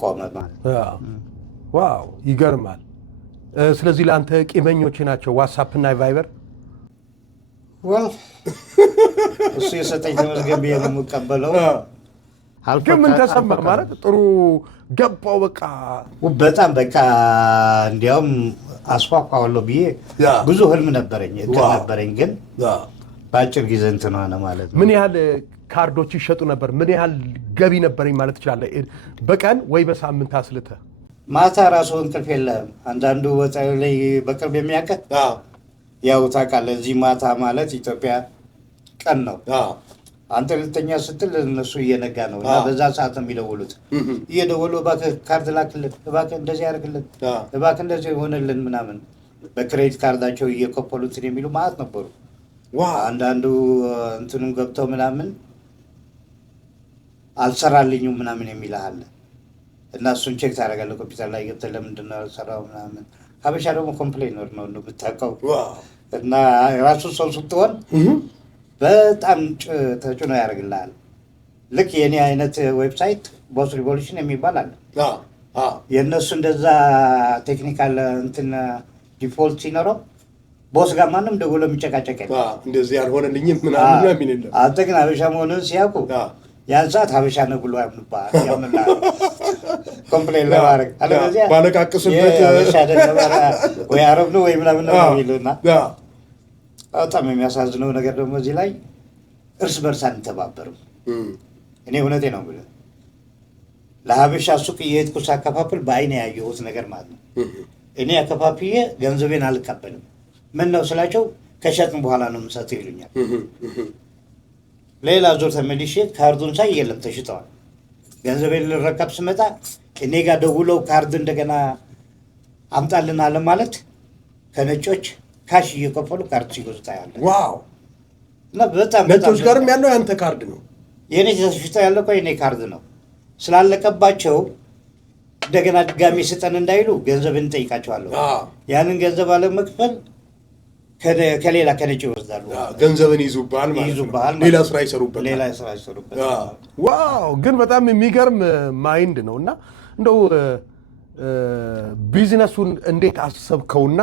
ቆመ ማለት። ዋው ይገርማል። ስለዚህ ለአንተ ቂመኞች ናቸው ዋትስአፕ እና ቫይበር? እሱ የሰጠኝ ተመስገን ብዬ ነው የምቀበለው። ግን ምን ተሰማ ማለት ጥሩ ገባው በቃ በጣም በቃ እንዲያውም አስፋፋዋለሁ ብዬ ብዙ ህልም ነበረኝ ነበረኝ ግን በአጭር ጊዜ እንትን ሆነ ማለት ነው። ምን ያህል ካርዶች ይሸጡ ነበር? ምን ያህል ገቢ ነበረኝ ማለት ትችላለህ? በቀን ወይ በሳምንት አስልተ ማታ ራሱ እንቅልፍ የለም። አንዳንዱ ላይ በቅርብ የሚያውቀው ያው ታውቃለህ፣ እዚህ ማታ ማለት ኢትዮጵያ ቀን ነው። አንተ ልተኛ ስትል እነሱ እየነጋ ነው እና በዛ ሰዓት ነው የሚደውሉት። እየደወሉ እባክህ ካርድ ላክልን፣ እባክህ እንደዚህ ያደርግልን፣ እባክህ እንደዚህ ይሆንልን ምናምን በክሬዲት ካርዳቸው እየከፈሉትን የሚሉ ማለት ነበሩ። አንዳንዱ እንትኑን ገብተው ምናምን አልሰራልኝም ምናምን የሚልሃል እና እሱን ቼክ ታደርጋለህ ኮምፒውተር ላይ ገብተህ ለምንድን ነው ያልሰራው ምናምን። ሀበሻ ደግሞ ኮምፕሌነር ነው እንደምታውቀው እና ራሱ ሰው ስትሆን በጣም ተጭኖ ያደርግልሃል። ልክ የኔ አይነት ዌብሳይት ቦስ ሪቮሉሽን የሚባል አለ። የእነሱ እንደዛ ቴክኒካል እንትን ዲፎልት ሲኖረው ቦስ ጋር ማንም ደውሎ የሚጨቃጨቅ እንደዚህ ያልሆነልኝም ምናምን የሚል የለም። አንተ ግን ሀበሻ መሆኑን ሲያውቁ ያን ሰዓት ሀበሻ ነው ብሎ ያምናል ኮምፕሌን ለማድረግ። አለበለዚያ ባለቃቅስበት ሀበሻ አይደለም ወይ አረብ ነው ወይ ምናምን ነው የሚሉና በጣም የሚያሳዝነው ነገር ደግሞ እዚህ ላይ እርስ በርስ አንተባበርም። እኔ እውነቴ ነው ብለህ ለሀበሻ ሱቅ እየሄድኩ ሳከፋፍል በአይኔ ያየሁት ነገር ማለት ነው። እኔ አከፋፍዬ ገንዘቤን አልቀበልም። ምን ነው ስላቸው ከሸጥን በኋላ ነው የምሰጠው ይሉኛል። ሌላ ዞር ተመልሼ ካርዱን ሳይ የለም ተሽጠዋል። ገንዘቤን ልረከብ ስመጣ እኔ ጋር ደውለው ካርድ እንደገና አምጣልን አለ ማለት ከነጮች ካሽ እየከፈሉ ካርድ ሲገዙ ታያለህ። ዋው! እና በጣም ነጮች ጋርም ያለው ያንተ ካርድ ነው። የኔ ተሽጦ ያለው የኔ ካርድ ነው። ስላለቀባቸው እንደገና ድጋሚ ስጠን እንዳይሉ ገንዘብ እንጠይቃቸዋለሁ። ያንን ገንዘብ አለመክፈል ከሌላ ከነጭ ይወስዳሉ። ገንዘብን ይዙባል ማለት ነው። ሌላ ስራ ይሰሩበት። ዋው! ግን በጣም የሚገርም ማይንድ ነው። እና እንደው ቢዝነሱን እንዴት አሰብከውና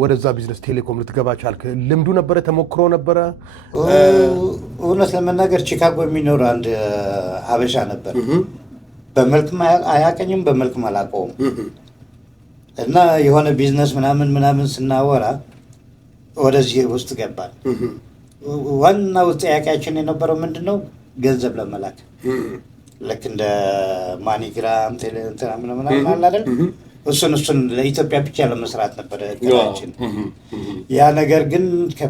ወደዛ ቢዝነስ ቴሌኮም ልትገባ ቻልክ? ልምዱ ነበረ? ተሞክሮ ነበረ? እውነት ለመናገር ቺካጎ የሚኖር አንድ ሀበሻ ነበር። በመልክም አያቀኝም፣ በመልክም አላውቀውም። እና የሆነ ቢዝነስ ምናምን ስናወራ ወደዚህ ውስጥ ገባል። ዋናው ጥያቄያችን የነበረው ምንድነው? ገንዘብ ለመላክ ልክ እንደ ማኒግራም ቴሌንትና ምናምን አለ አይደል? እሱን ለኢትዮጵያ ብቻ ለመስራት ነበር እቅዳችን። ያ ነገር ግን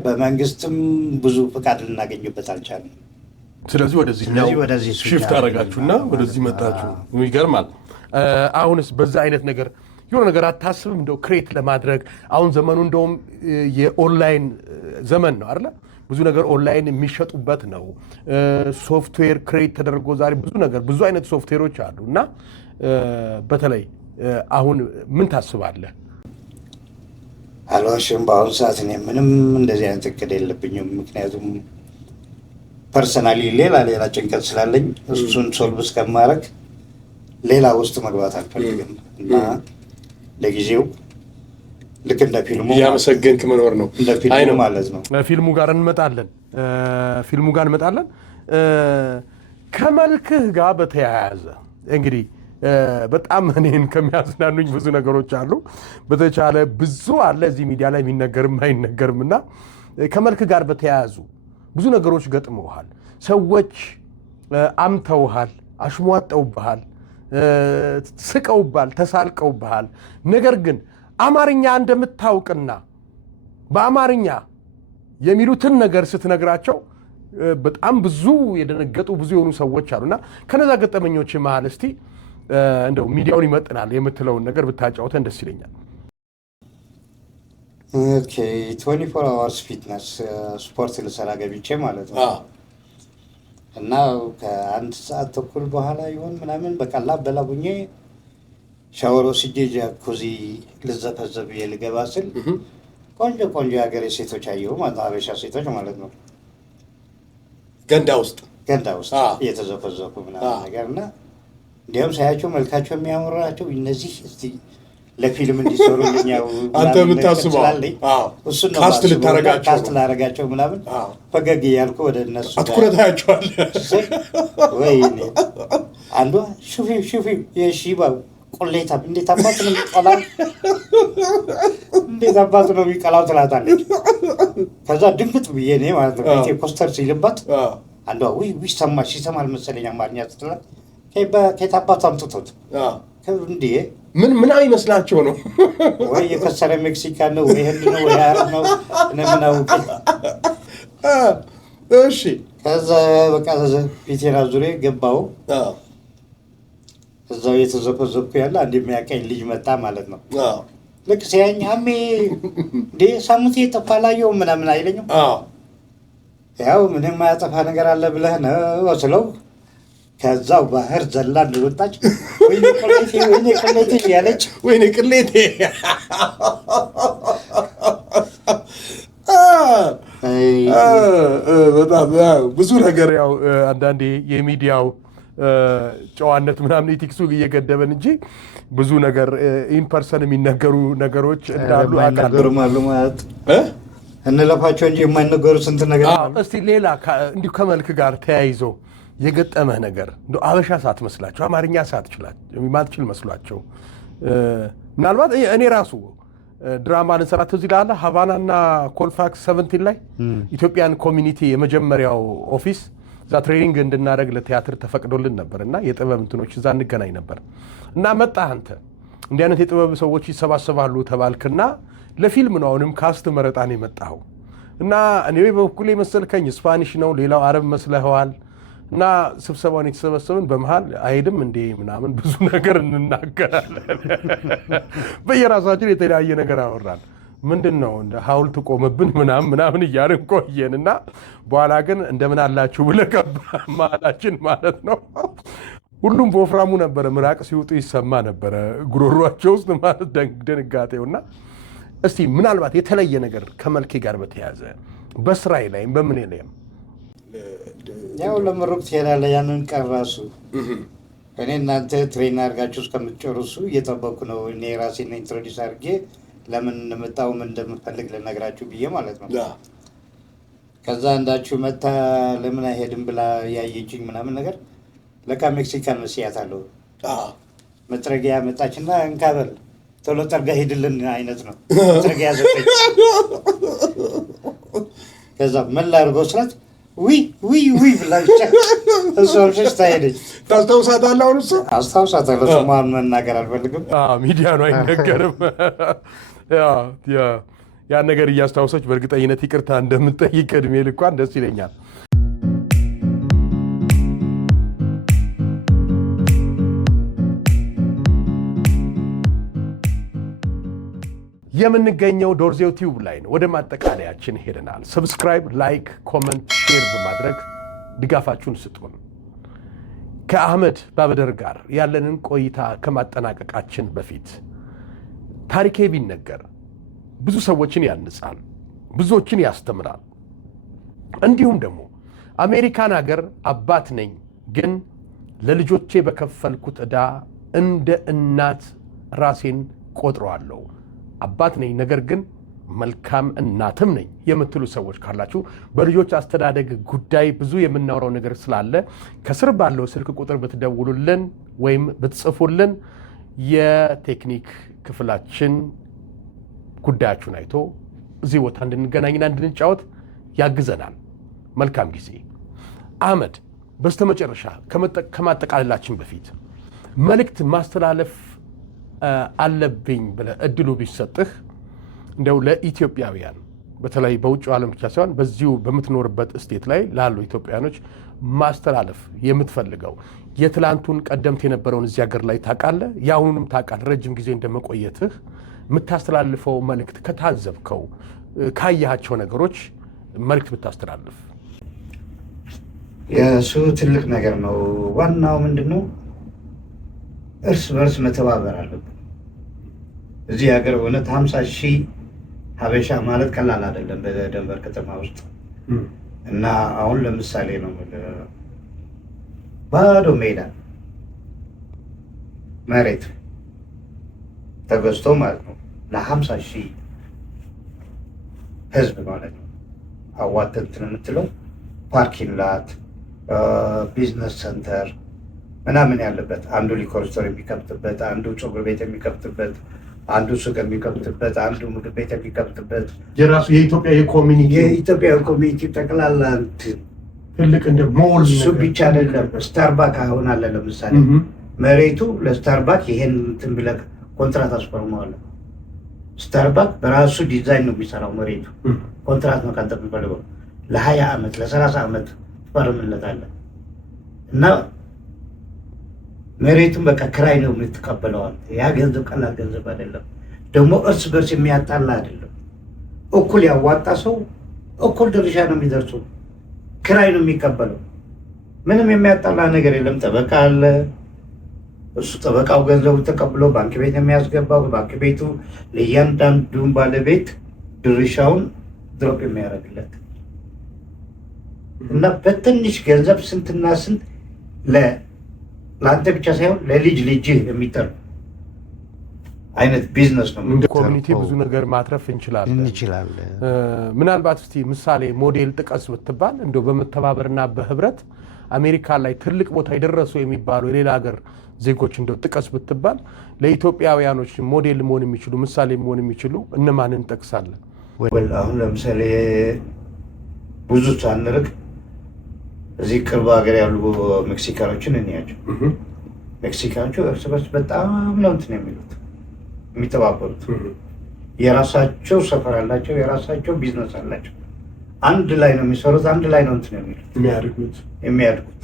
በመንግስትም ብዙ ፍቃድ ልናገኝበት አልቻልንም። ስለዚህ ወደዚህ ሽፍት አደረጋችሁና ወደዚህ መጣችሁ። ይገርማል። አሁንስ በዛ አይነት ነገር የሆነ ነገር አታስብም? እንደው ክሬት ለማድረግ አሁን ዘመኑ እንደውም የኦንላይን ዘመን ነው አይደለ? ብዙ ነገር ኦንላይን የሚሸጡበት ነው። ሶፍትዌር ክሬት ተደርጎ ዛሬ ብዙ አይነት ሶፍትዌሮች አሉ እና በተለይ አሁን ምን ታስባለህ? አልዋሽም፣ በአሁኑ ሰዓት እኔ ምንም እንደዚህ አይነት እቅድ የለብኝም። ምክንያቱም ፐርሰናሊ ሌላ ጭንቀት ስላለኝ እሱን ሶልቭ እስከማድረግ ሌላ ውስጥ መግባት አልፈልግም እና ለጊዜው ልክ እንደ ፊልሙ እያመሰገንክ መኖር ነው። እንደ ፊልሙ ማለት ነው። ፊልሙ ጋር እንመጣለን። ከመልክህ ጋር በተያያዘ እንግዲህ በጣም እኔን ከሚያዝናኑኝ ብዙ ነገሮች አሉ። በተቻለ ብዙ አለ እዚህ ሚዲያ ላይ የሚነገርም አይነገርም እና ከመልክ ጋር በተያያዙ ብዙ ነገሮች ገጥመውሃል። ሰዎች አምተውሃል፣ አሽሟጠውብሃል፣ ስቀውብሃል፣ ተሳልቀውብሃል። ነገር ግን አማርኛ እንደምታውቅና በአማርኛ የሚሉትን ነገር ስትነግራቸው በጣም ብዙ የደነገጡ ብዙ የሆኑ ሰዎች አሉና ከነዛ ገጠመኞች መሃል እስቲ እንደው ሚዲያውን ይመጥናል የምትለውን ነገር ብታጫውተን ደስ ይለኛል። ኦኬ 24 hours ፊትነስ ስፖርት ልሰራ ገብቼ ማለት ነው እና ከአንድ ሰዓት ተኩል በኋላ ይሆን ምናምን በቃላ በላቡኜ ሻወር ወስጄ ጃኩዚ ልዘፈዘፍ ልገባ ስል ቆንጆ የሀገሬ ሴቶች አየሁ ማለት ነው። ሀበሻ ሴቶች ማለት ነው። ገንዳ ውስጥ እየተዘፈዘፉ ምናምን ነገር እና እንዲያውም ሳያቸው መልካቸው የሚያምራቸው እነዚህ እስቲ ለፊልም እንዲሰሩልኝ ያው አንተ የምታስበው እሱን ነው ካስት ልታረጋቸው ካስት ላረጋቸው ምናምን ፈገግ እያልኩ ወደ እነሱ አትኩረት አያቸዋለህ። ወይኔ አንዷ ሹፊ የሺባው ቆሌታ እንዴት አባት ነው የሚቀላው እንዴት አባት ነው የሚቀላው ትላታለች። ከዛ ድንግጥ ብዬ እኔ ማለት ነው ቤቴ ኮስተር ሲልባት አንዷ ውይ ሰማሽ ይሰማል መሰለኝ አማርኛ ስትላት ከየት አባቱ አምጥቶት እንዴ ምን አይመስላቸው ነው ወይ የከሰረ ሜክሲካን ነው ወይ ህንድ ነው ወይ አረብ ነው ምናምን እሺ ከዛ በቃ ፊቴን አዙሬ ገባው እዛው የተዘፈዘፍኩ ያለ አንድ የሚያቀኝ ልጅ መጣ ማለት ነው። ልክ ሲያኝ አሜ እንዴ ሳሙቴ ጠፋላየው ምናምን አይለኝም። ያው ምንም ማያጠፋ ነገር አለ ብለህ ነው ስለው ከዛው ባህር ዘላ እንደወጣች ወይኔ ቅሌቴ ያለች ወይኔ ቅሌቴ በጣም ብዙ ነገር ያው አንዳንዴ የሚዲያው ጨዋነት ምናምን ኢቲክሱ እየገደበን እንጂ ብዙ ነገር ኢንፐርሰን የሚነገሩ ነገሮች እንዳሉ አቃደሩ ማለት እንለፋቸው እንጂ የማይነገሩ ስንት ነገር አሉ። እስቲ ሌላ እንዲሁ ከመልክ ጋር ተያይዞ የገጠመህ ነገር እንደ አበሻ ሳትመስላቸው አማርኛ ማትችል መስሏቸው ምናልባት እኔ ራሱ ድራማ ልንሰራ እዚህ ላለ ሀቫናና ኮልፋክስ 17 ላይ ኢትዮጵያን ኮሚኒቲ የመጀመሪያው ኦፊስ እዛ ትሬኒንግ እንድናደርግ ለቲያትር ተፈቅዶልን ነበር እና የጥበብ እንትኖች እዛ እንገናኝ ነበር እና መጣህ አንተ እንዲህ አይነት የጥበብ ሰዎች ይሰባሰባሉ ተባልክና ለፊልም ነው አሁንም ካስት መረጣን የመጣኸው እና እኔ በበኩሌ መሰልከኝ ስፓኒሽ ነው ሌላው አረብ መስለኸዋል እና ስብሰባውን የተሰበሰብን በመሃል አይሄድም እንዴ ምናምን ብዙ ነገር እንናገራለን በየራሳችን የተለያየ ነገር አወራን ምንድን ነው እንደ ሐውልት ቆመብን ምናምን እያልን ቆየንና በኋላ ግን እንደምን አላችሁ ብለህ ገባህ መሀላችን ማለት ነው። ሁሉም በወፍራሙ ነበረ ምራቅ ሲውጡ ይሰማ ነበረ ጉሮሯቸው ውስጥ ማለት ድንጋጤውና እስቲ ምናልባት የተለየ ነገር ከመልኬ ጋር በተያያዘ በስራዬ ላይም በምን ላይም ያው ለምሩቅ ትሄዳለህ ያንን ቀራሱ እኔ እናንተ ትሬን አድርጋችሁ እስከምትጨርሱ እየጠበኩ ነው እኔ ራሴን ኢንትሮዲውስ አድርጌ ለምን እንደመጣው ምን እንደምፈልግ ልነግራችሁ ብዬ ማለት ነው። ከዛ እንዳችሁ መታ ለምን አይሄድም ብላ ያየችኝ ምናምን ነገር ለካ ሜክሲካን መስያት አለው መጥረጊያ መጣችና እንካበል ቶሎ ጠርጋ ሄድልን አይነት ነው መጥረጊያ ዘጠች ከዛ ምን ላድርገው ስላት ውይ ብላ ብቻ እሷም ሸሽታ ሄደች። ታስታውሳታለህ? አሁን እሱ አስታውሳታለሁ። ስሟን መናገር አልፈልግም ሚዲያ ነው አይነገርም። ያን ነገር እያስታወሰች በእርግጠኝነት ይቅርታ እንደምትጠይቅ እድሜ ልኳን ደስ ይለኛል። የምንገኘው ዶርዜው ቲዩብ ላይ ነው። ወደ ማጠቃለያችን ሄደናል። ሰብስክራይብ፣ ላይክ፣ ኮመንት፣ ሼር በማድረግ ድጋፋችሁን ስጡን። ከአህመድ ባበደር ጋር ያለንን ቆይታ ከማጠናቀቃችን በፊት ታሪኬ ቢነገር ብዙ ሰዎችን ያንጻል፣ ብዙዎችን ያስተምራል። እንዲሁም ደግሞ አሜሪካን ሀገር አባት ነኝ ግን ለልጆቼ በከፈልኩት ዕዳ እንደ እናት ራሴን ቆጥረዋለሁ። አባት ነኝ ነገር ግን መልካም እናትም ነኝ የምትሉ ሰዎች ካላችሁ በልጆች አስተዳደግ ጉዳይ ብዙ የምናወራው ነገር ስላለ ከስር ባለው ስልክ ቁጥር ብትደውሉልን ወይም ብትጽፉልን የቴክኒክ ክፍላችን ጉዳያችሁን አይቶ እዚህ ቦታ እንድንገናኝና እንድንጫወት ያግዘናል። መልካም ጊዜ። አህመድ፣ በስተመጨረሻ ከማጠቃለላችን በፊት መልእክት ማስተላለፍ አለብኝ ብለህ እድሉ ቢሰጥህ እንደው ለኢትዮጵያውያን በተለይ በውጭ ዓለም ብቻ ሳይሆን በዚሁ በምትኖርበት ስቴት ላይ ላሉ ኢትዮጵያውያኖች ማስተላለፍ የምትፈልገው የትላንቱን ቀደምት የነበረውን እዚህ ሀገር ላይ ታውቃለህ፣ የአሁኑንም ታውቃለህ፣ ረጅም ጊዜ እንደመቆየትህ የምታስተላልፈው መልእክት ከታዘብከው ካያቸው ነገሮች መልእክት ብታስተላልፍ? የእሱ ትልቅ ነገር ነው። ዋናው ምንድን ነው? እርስ በርስ መተባበር አለብን። እዚህ ሀገር እውነት 50,000 ሀበሻ ማለት ቀላል አይደለም በደንበር ከተማ ውስጥ እና አሁን ለምሳሌ ነው ባዶ ሜዳ መሬት ተገዝቶ ማለት ነው ለ50,000 ህዝብ ማለት ነው አዋጥተን እንትን የምትለው ፓርኪንግ ላት፣ ቢዝነስ ሴንተር ምናምን ያለበት አንዱ ሊኮር ስቶር የሚከፍትበት፣ አንዱ ፀጉር ቤት የሚከፍትበት፣ አንዱ ሱቅ የሚከፍትበት፣ አንዱ ምግብ ቤት የሚከፍትበት የራሱ የኢትዮጵያ ኮሚኒቲ ጠቅላላ እንትን ትልቅ እንደ ሞል እሱ ብቻ አይደለም። ስታርባክ አሁን አለ ለምሳሌ መሬቱ ለስታርባክ ይሄን እንትን ብለህ ኮንትራት አስፈርመዋለሁ። ስታርባክ በራሱ ዲዛይን ነው የሚሰራው። መሬቱ ኮንትራት ነው ካንተ የሚፈልገው ለ20 ዓመት ለ30 ዓመት ትፈርምለታለህ እና መሬቱን በቃ ክራይ ነው የምትቀበለዋል። ያ ገንዘብ ቀላል ገንዘብ አይደለም። ደግሞ እርስ በርስ የሚያጣላ አይደለም። እኩል ያዋጣ ሰው እኩል ድርሻ ነው የሚደርሰው። ክራይ ነው የሚቀበለው። ምንም የሚያጣላ ነገር የለም። ጠበቃ አለ። እሱ ጠበቃው ገንዘቡ ተቀብሎ ባንክ ቤት የሚያስገባው፣ ባንክ ቤቱ ለእያንዳንዱን ባለቤት ድርሻውን ድሮፕ የሚያደርግለት እና በትንሽ ገንዘብ ስንትና ስንት ለአንተ ብቻ ሳይሆን ለልጅ ልጅህ የሚጠር አይነት ቢዝነስ ነው። እንደ ኮሚኒቲ ብዙ ነገር ማትረፍ እንችላለን። ምናልባት እስቲ ምሳሌ ሞዴል ጥቀስ ብትባል እንደው በመተባበርና በህብረት አሜሪካ ላይ ትልቅ ቦታ የደረሱ የሚባሉ የሌላ ሀገር ዜጎች እንደው ጥቀስ ብትባል ለኢትዮጵያውያኖች ሞዴል መሆን የሚችሉ ምሳሌ መሆን የሚችሉ እነማንን እንጠቅሳለን? አሁን ለምሳሌ ብዙ ሳንርቅ እዚህ ቅርብ ሀገር ያሉ ሜክሲካኖችን እንያቸው። ሜክሲካኖቹ እርስ በርስ በጣም ነው እንትን የሚሉት የሚተባበሩት። የራሳቸው ሰፈር አላቸው፣ የራሳቸው ቢዝነስ አላቸው። አንድ ላይ ነው የሚሰሩት፣ አንድ ላይ ነው እንትን የሚሉት የሚያድጉት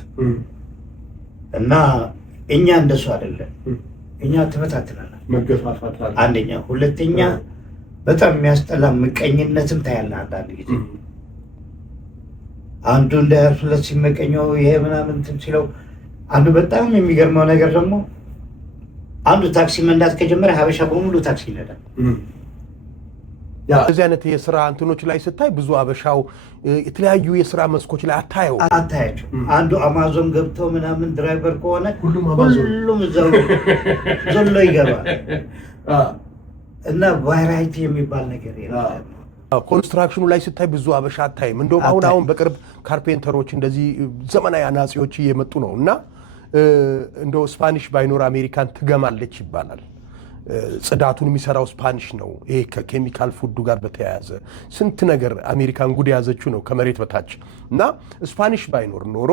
እና እኛ እንደሱ አይደለም። እኛ ተበታትነናል። መገፋፋት አለ አንደኛ። ሁለተኛ በጣም የሚያስጠላ ምቀኝነትም ታያለህ አንዳንድ ጊዜ። አንዱ እንዳያልፍለት ሲመቀኘው ይሄ ምናምን እንትን ሲለው፣ አንዱ በጣም የሚገርመው ነገር ደግሞ አንዱ ታክሲ መንዳት ከጀመረ ሀበሻ በሙሉ ታክሲ ይነዳል። እዚህ አይነት የስራ እንትኖች ላይ ስታይ ብዙ አበሻው የተለያዩ የስራ መስኮች ላይ አታያቸው። አንዱ አማዞን ገብቶ ምናምን ድራይቨር ከሆነ ሁሉም እዛው ዘሎ ይገባል እና ቫራይቲ የሚባል ነገር የለም። ኮንስትራክሽኑ ላይ ስታይ ብዙ አበሻ አታይም። እንደውም አሁን በቅርብ ካርፔንተሮች እንደዚህ ዘመናዊ አናጺዎች እየመጡ ነው እና እንደው ስፓኒሽ ባይኖር አሜሪካን ትገማለች ይባላል። ጽዳቱን የሚሰራው ስፓኒሽ ነው። ይሄ ከኬሚካል ፉዱ ጋር በተያያዘ ስንት ነገር አሜሪካን ጉድ የያዘችው ነው ከመሬት በታች እና ስፓኒሽ ባይኖር ኖሮ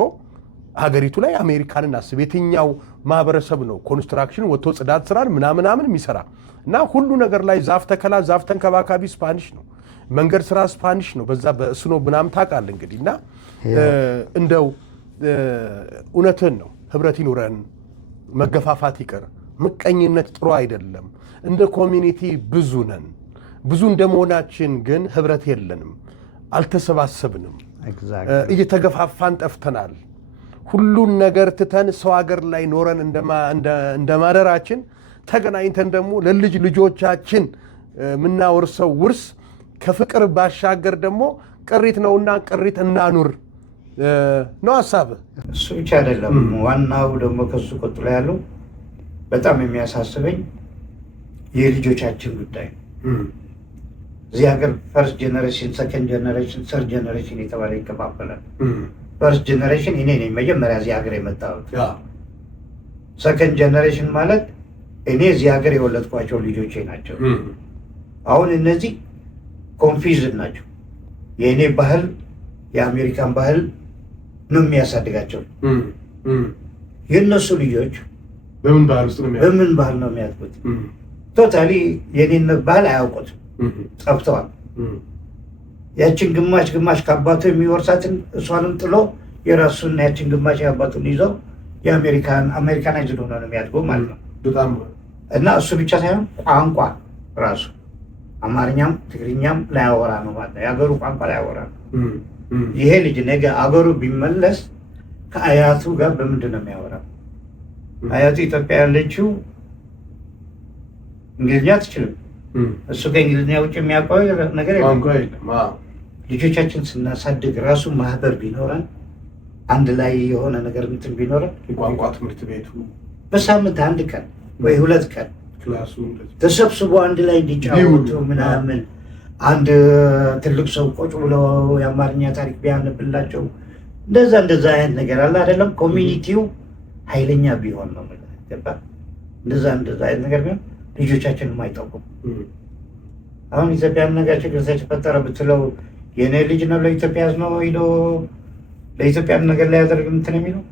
ሀገሪቱ ላይ አሜሪካንን አስብ። የትኛው ማህበረሰብ ነው ኮንስትራክሽን ወጥቶ ጽዳት ስራን ምናምን የሚሰራ እና ሁሉ ነገር ላይ ዛፍ ተከላ፣ ዛፍ ተንከባካቢ ስፓኒሽ ነው። መንገድ ስራ ስፓኒሽ ነው። በዛ በእስኖ ምናምን ታውቃለህ እንግዲህ እና እንደው እውነትን ነው። ህብረት ይኑረን፣ መገፋፋት ይቅር። ምቀኝነት ጥሩ አይደለም። እንደ ኮሚኒቲ ብዙ ነን። ብዙ እንደመሆናችን ግን ህብረት የለንም፣ አልተሰባሰብንም፣ እየተገፋፋን ጠፍተናል። ሁሉን ነገር ትተን ሰው ሀገር ላይ ኖረን እንደማደራችን ተገናኝተን ደግሞ ለልጅ ልጆቻችን የምናወርሰው ውርስ ከፍቅር ባሻገር ደግሞ ቅሪት ነውና ቅሪት እናኑር ነው ሀሳብ። እሱ ብቻ አይደለም። ዋናው ደግሞ ከሱ ቀጥሎ ያለው በጣም የሚያሳስበኝ የልጆቻችን ጉዳይ። እዚህ ሀገር ፈርስት ጄኔሬሽን፣ ሰከንድ ጄኔሬሽን፣ ሰርድ ጄኔሬሽን የተባለ ይከፋፈላል። ፈርስት ጄኔሬሽን እኔ ነኝ መጀመሪያ እዚህ ሀገር የመጣሁት። ሰከንድ ጄኔሬሽን ማለት እኔ እዚህ ሀገር የወለድኳቸው ልጆቼ ናቸው። አሁን እነዚህ ኮንፊውዝድ ናቸው። የእኔ ባህል የአሜሪካን ባህል ነው የሚያሳድጋቸው። የእነሱ ልጆች በምን ባህል ነው የሚያድጉት? ቶታሊ የኔነት ባህል አያውቁትም፣ ጠፍተዋል። ያችን ግማሽ ከአባቱ የሚወርሳትን እሷንም ጥሎ የራሱን ያችን ግማሽ የአባቱን ይዘው የአሜሪካናይዝድ ሆነ ነው የሚያድገው ማለት ነው። እና እሱ ብቻ ሳይሆን ቋንቋ ራሱ አማርኛም ትግርኛም ላያወራ ነው ማለት ነው። የአገሩ ቋንቋ ላያወራ ነው። ይሄ ልጅ ነገ አገሩ ቢመለስ ከአያቱ ጋር በምንድን ነው የሚያወራው? አያቱ ኢትዮጵያ ያለችው እንግሊዝኛ አትችልም። እሱ ከእንግሊዝኛ ውጭ የሚያውቀው ነገር የለም። ልጆቻችን ስናሳድግ ራሱ ማህበር ቢኖረን አንድ ላይ የሆነ ነገር እንትን ቢኖረን የቋንቋ ትምህርት ቤቱ በሳምንት 1 ቀን ወይ 2 ቀን ተሰብስቦ አንድ ላይ እንዲጫወቱ ምናምን አንድ ትልቅ ሰው ቁጭ ብሎ የአማርኛ ታሪክ ቢያነብላቸው እንደዛ አይነት ነገር አለ አይደለም። ኮሚኒቲው ኃይለኛ ቢሆን ነው ገባ። እንደዛ አይነት ነገር ቢሆን ልጆቻችንም አይጠቁም። አሁን ኢትዮጵያ ነገር ችግር ተፈጠረ ብትለው የኔ ልጅ ነው ለኢትዮጵያ ነው ሄዶ ለኢትዮጵያ ነገር ላይ ያደርግ እንትን የሚለው።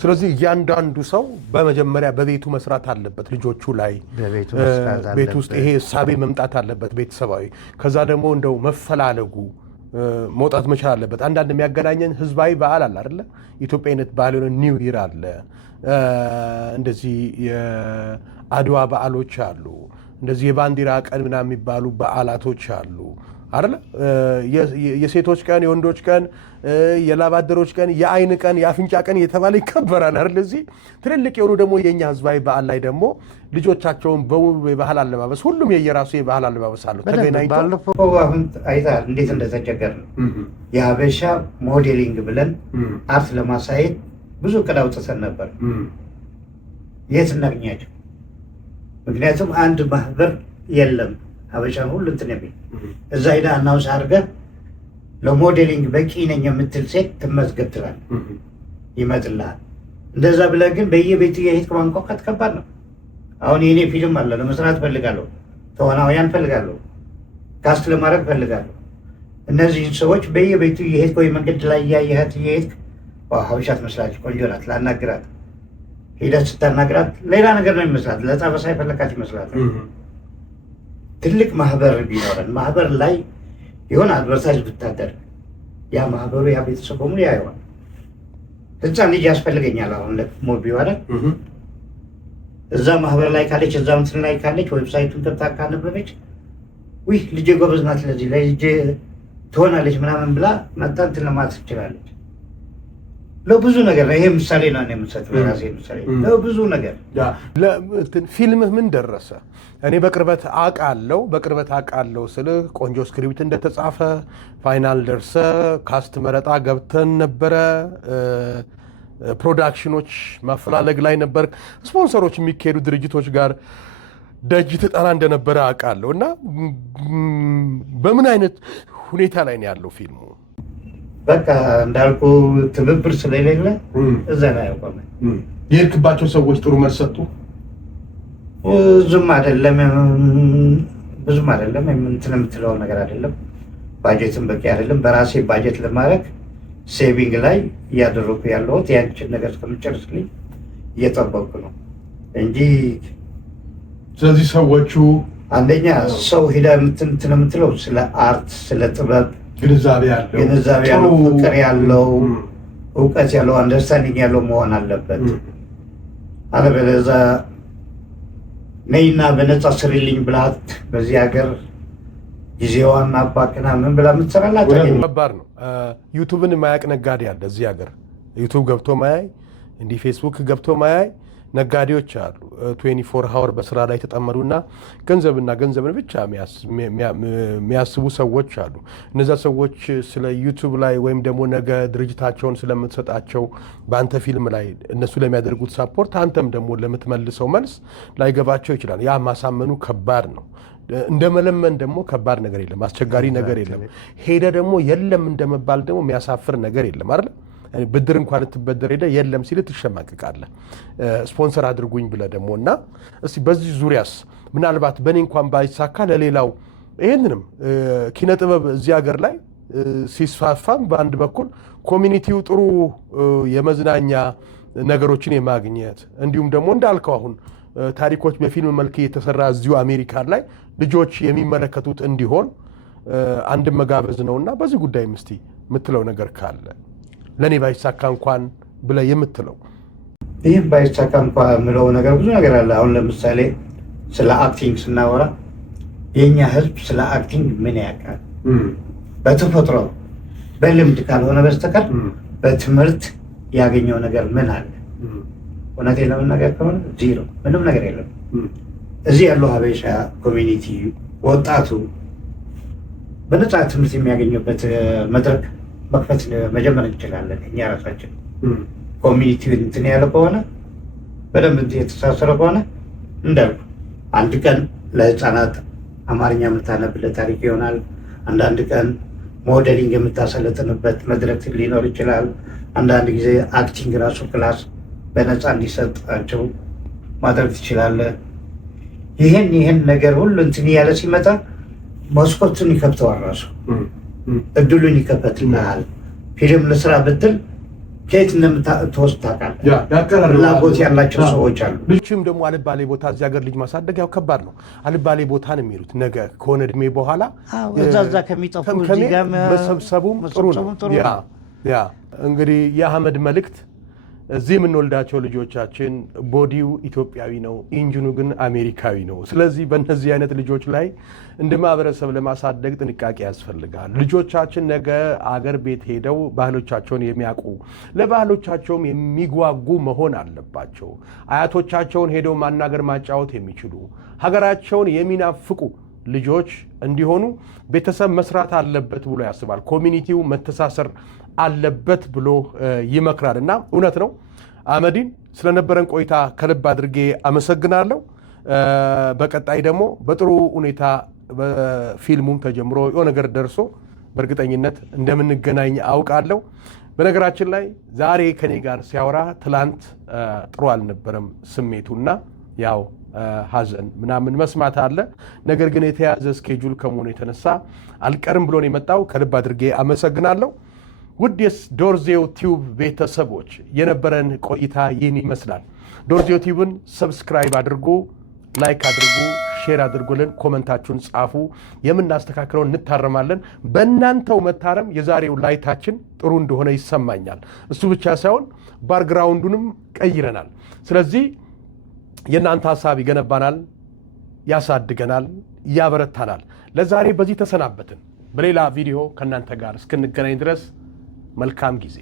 ስለዚህ እያንዳንዱ ሰው በመጀመሪያ በቤቱ መስራት አለበት፣ ልጆቹ ላይ ቤት ውስጥ ይሄ እሳቤ መምጣት አለበት ቤተሰባዊ። ከዛ ደግሞ እንደው መፈላለጉ መውጣት መቻል አለበት። አንዳንድ የሚያገናኘን ህዝባዊ በዓል አለ አይደለ? ኢትዮጵያዊነት በዓል የሆነ ኒው ይር አለ፣ እንደዚህ የአድዋ በዓሎች አሉ፣ እንደዚህ የባንዲራ ቀን ምናምን የሚባሉ በዓላቶች አሉ አይደለ? የሴቶች ቀን፣ የወንዶች ቀን፣ የላባደሮች ቀን፣ የአይን ቀን፣ የአፍንጫ ቀን እየተባለ ይከበራል አይደል? እዚህ ትልልቅ የሆኑ ደግሞ የኛ ህዝባዊ በዓል ላይ ደግሞ ልጆቻቸውን በውብ የባህል አለባበስ፣ ሁሉም የየራሱ የባህል አለባበስ አለው ተገናኝተው። ባለፈው አሁን አይተሃል እንዴት እንደተቸገር ነው። የሀበሻ ሞዴሊንግ ብለን አርት ለማሳየት ብዙ እቅድ አውጥተን ነበር። የት እናገኛቸው? ምክንያቱም አንድ ማህበር የለም ሀበሻን ሁሉ እንትን የሚል እዛ ሄዳ አናውንስ አድርገህ ለሞዴሊንግ በቂ ነኝ የምትል ሴት ትመዝገብ ትላለህ፣ ይመጥልሃል። እንደዛ ብለህ ግን በየቤቱ የሄድክ ማንኳኳት ከባድ ነው። አሁን የኔ ፊልም አለ ለመስራት ፈልጋለሁ፣ ተዋናውያን ፈልጋለሁ፣ ካስት ለማድረግ ፈልጋለሁ። እነዚህን ሰዎች በየቤቱ የሄድክ ወይ መንገድ ላይ እያየሃት እየሄድክ ሀበሻ ትመስላለች፣ ቆንጆ ናት፣ ላናግራት። ሄደህ ስታናግራት ሌላ ነገር ነው ይመስላት፣ ለጠበሳ የፈለካት ይመስላት። ትልቅ ማህበር ቢኖረን ማህበር ላይ የሆነ አድቨርታይዝ ብታደርግ ያ ማህበሩ ያ ቤተሰብ በሙሉ ያየዋል። ህፃን ልጅ ያስፈልገኛል አሁን ለሞቢ አይደል? እዛ ማህበር ላይ ካለች እዛ እንትን ላይ ካለች ዌብሳይቱን ገብታ ካነበበች ውይ ልጄ ጎበዝ ናት ለዚህ ለልጄ ትሆናለች ምናምን ብላ መጣ እንትን ለማለት ትችላለች። ለብዙ ነገር ይሄ ምሳሌ ነው የምሰጥ ለራሴ ምሳሌ ለብዙ ነገር። ፊልምህ ምን ደረሰ? እኔ በቅርበት አውቃለሁ ስለ ቆንጆ ስክሪፕት እንደተጻፈ ፋይናል ደርሰ ካስት መረጣ ገብተን ነበረ፣ ፕሮዳክሽኖች ማፈላለግ ላይ ነበር፣ ስፖንሰሮች የሚካሄዱ ድርጅቶች ጋር ደጅ ትጠና እንደነበረ አውቃለሁ። እና በምን አይነት ሁኔታ ላይ ነው ያለው ፊልሙ? በቃ እንዳልኩ ትብብር ስለሌለ እዛ ላይ ያቆመ። የሄድክባቸው ሰዎች ጥሩ መልስ ሰጡ? ብዙም አይደለም እንትን የምትለው ነገር አይደለም። ባጀትም በቂ አይደለም። በራሴ ባጀት ለማድረግ ሴቪንግ ላይ እያደረኩ ያለሁት ያንችን ነገር እስከምጨርስልኝ እየጠበቅኩ ነው እንጂ። ስለዚህ ሰዎቹ አንደኛ ሰው ሄዳ እንትን የምትለው ስለ አርት ስለ ጥበብ ግንዛቤ ያለው ፍቅር ያለው እውቀት ያለው አንደርስታንዲንግ ያለው መሆን አለበት። አለበለዚያ ነይና በነፃ ስሪልኝ ብላት በዚህ ሀገር ጊዜዋን አባክና ምን ብላ የምትሰራላት ከባድ ነው። ዩቱብን ማያቅ ነጋዴ አለ እዚህ ሀገር። ዩቱብ ገብቶ ማያይ፣ እንዲህ ፌስቡክ ገብቶ ማያይ ነጋዴዎች አሉ። 24 ሀወር በስራ ላይ የተጠመዱና ገንዘብን ብቻ የሚያስቡ ሰዎች አሉ። እነዛ ሰዎች ስለ ዩቱብ ላይ ወይም ደግሞ ነገ ድርጅታቸውን ስለምትሰጣቸው በአንተ ፊልም ላይ እነሱ ለሚያደርጉት ሳፖርት አንተም ደግሞ ለምትመልሰው መልስ ላይገባቸው ይችላል። ያ ማሳመኑ ከባድ ነው። እንደ መለመን ደግሞ ከባድ ነገር የለም፣ አስቸጋሪ ነገር የለም። ሄደ ደግሞ የለም እንደመባል ደግሞ የሚያሳፍር ነገር የለም አይደል? ብድር እንኳን ልትበደር ሄደ የለም ሲል ትሸማቅቃለህ። ስፖንሰር አድርጉኝ ብለህ ደግሞ እና እስቲ በዚህ ዙሪያስ ምናልባት በእኔ እንኳን ባይሳካ ለሌላው ይህንንም ኪነ ጥበብ እዚህ ሀገር ላይ ሲስፋፋም በአንድ በኩል ኮሚኒቲው ጥሩ የመዝናኛ ነገሮችን የማግኘት እንዲሁም ደግሞ እንዳልከው አሁን ታሪኮች በፊልም መልክ የተሰራ እዚሁ አሜሪካን ላይ ልጆች የሚመለከቱት እንዲሆን አንድ መጋበዝ ነውና በዚህ ጉዳይ እስቲ የምትለው ነገር ካለ ለእኔ ባይሳካ እንኳን ብለህ የምትለው። ይህ ባይሳካ እንኳን የምለው ነገር ብዙ ነገር አለ። አሁን ለምሳሌ ስለ አክቲንግ ስናወራ የእኛ ህዝብ ስለ አክቲንግ ምን ያውቃል? በተፈጥሮ በልምድ ካልሆነ በስተቀር በትምህርት ያገኘው ነገር ምን አለ? እውነቴን ለመናገር ከሆነ ዜሮ፣ ምንም ነገር የለም። እዚህ ያለው ሀበሻ ኮሚኒቲ ወጣቱ በነፃ ትምህርት የሚያገኙበት መድረክ መክፈት መጀመር እንችላለን። እኛ ራሳችን ኮሚኒቲ እንትን ያለ ከሆነ በደንብ የተሳሰረ ከሆነ እንዳልኩ አንድ ቀን ለህፃናት አማርኛ የምታነብለት ታሪክ ይሆናል። አንዳንድ ቀን ሞዴሊንግ የምታሰለጥንበት መድረክ ሊኖር ይችላል። አንዳንድ ጊዜ አክቲንግ ራሱ ክላስ በነፃ እንዲሰጣቸው ማድረግ ትችላለህ። ይህን ነገር ሁሉ እንትን እያለ ሲመጣ መስኮቱን ይከፍተዋል፣ ራሱ እድሉን ይከፈትልሃል። ፊልም ልስራ ብትል ከየት እንደምትወስድ ታውቃለህ። ፍላጎት ያላቸው ሰዎች አሉ። ልጅም ደግሞ አልባሌ ቦታ እዚህ ሀገር ልጅ ማሳደግ ያው ከባድ ነው። አልባሌ ቦታ ነው የሚሉት ነገ ከሆነ እድሜ በኋላ እዛ ከሚጠፉ መሰብሰቡም ጥሩ ነው። ያ እንግዲህ የአህመድ መልእክት እዚህ የምንወልዳቸው ልጆቻችን ቦዲው ኢትዮጵያዊ ነው፣ ኢንጂኑ ግን አሜሪካዊ ነው። ስለዚህ በእነዚህ አይነት ልጆች ላይ እንደ ማህበረሰብ ለማሳደግ ጥንቃቄ ያስፈልጋል። ልጆቻችን ነገ አገር ቤት ሄደው ባህሎቻቸውን የሚያውቁ ለባህሎቻቸውም የሚጓጉ መሆን አለባቸው። አያቶቻቸውን ሄደው ማናገር ማጫወት የሚችሉ ሀገራቸውን የሚናፍቁ ልጆች እንዲሆኑ ቤተሰብ መስራት አለበት ብሎ ያስባል። ኮሚኒቲው መተሳሰር አለበት ብሎ ይመክራል። እና እውነት ነው። አህመዲን ስለነበረን ቆይታ ከልብ አድርጌ አመሰግናለሁ። በቀጣይ ደግሞ በጥሩ ሁኔታ ፊልሙም ተጀምሮ የሆነ ነገር ደርሶ በእርግጠኝነት እንደምንገናኝ አውቃለሁ። በነገራችን ላይ ዛሬ ከኔ ጋር ሲያወራ ትላንት ጥሩ አልነበረም ስሜቱና ያው ሀዘን ምናምን መስማት አለ። ነገር ግን የተያዘ ስኬጁል ከመሆኑ የተነሳ አልቀርም ብሎን የመጣው ከልብ አድርጌ አመሰግናለሁ። ውድ የዶርዜው ቲዩብ ቤተሰቦች የነበረን ቆይታ ይህን ይመስላል። ዶርዜው ቲዩብን ሰብስክራይብ አድርጉ፣ ላይክ አድርጉ፣ ሼር አድርጉልን፣ ኮመንታችሁን ጻፉ። የምናስተካክለውን እንታረማለን። በእናንተው መታረም የዛሬው ላይታችን ጥሩ እንደሆነ ይሰማኛል። እሱ ብቻ ሳይሆን ባክግራውንዱንም ቀይረናል። ስለዚህ የእናንተ ሀሳብ ይገነባናል፣ ያሳድገናል፣ ያበረታናል። ለዛሬ በዚህ ተሰናበትን። በሌላ ቪዲዮ ከእናንተ ጋር እስክንገናኝ ድረስ መልካም ጊዜ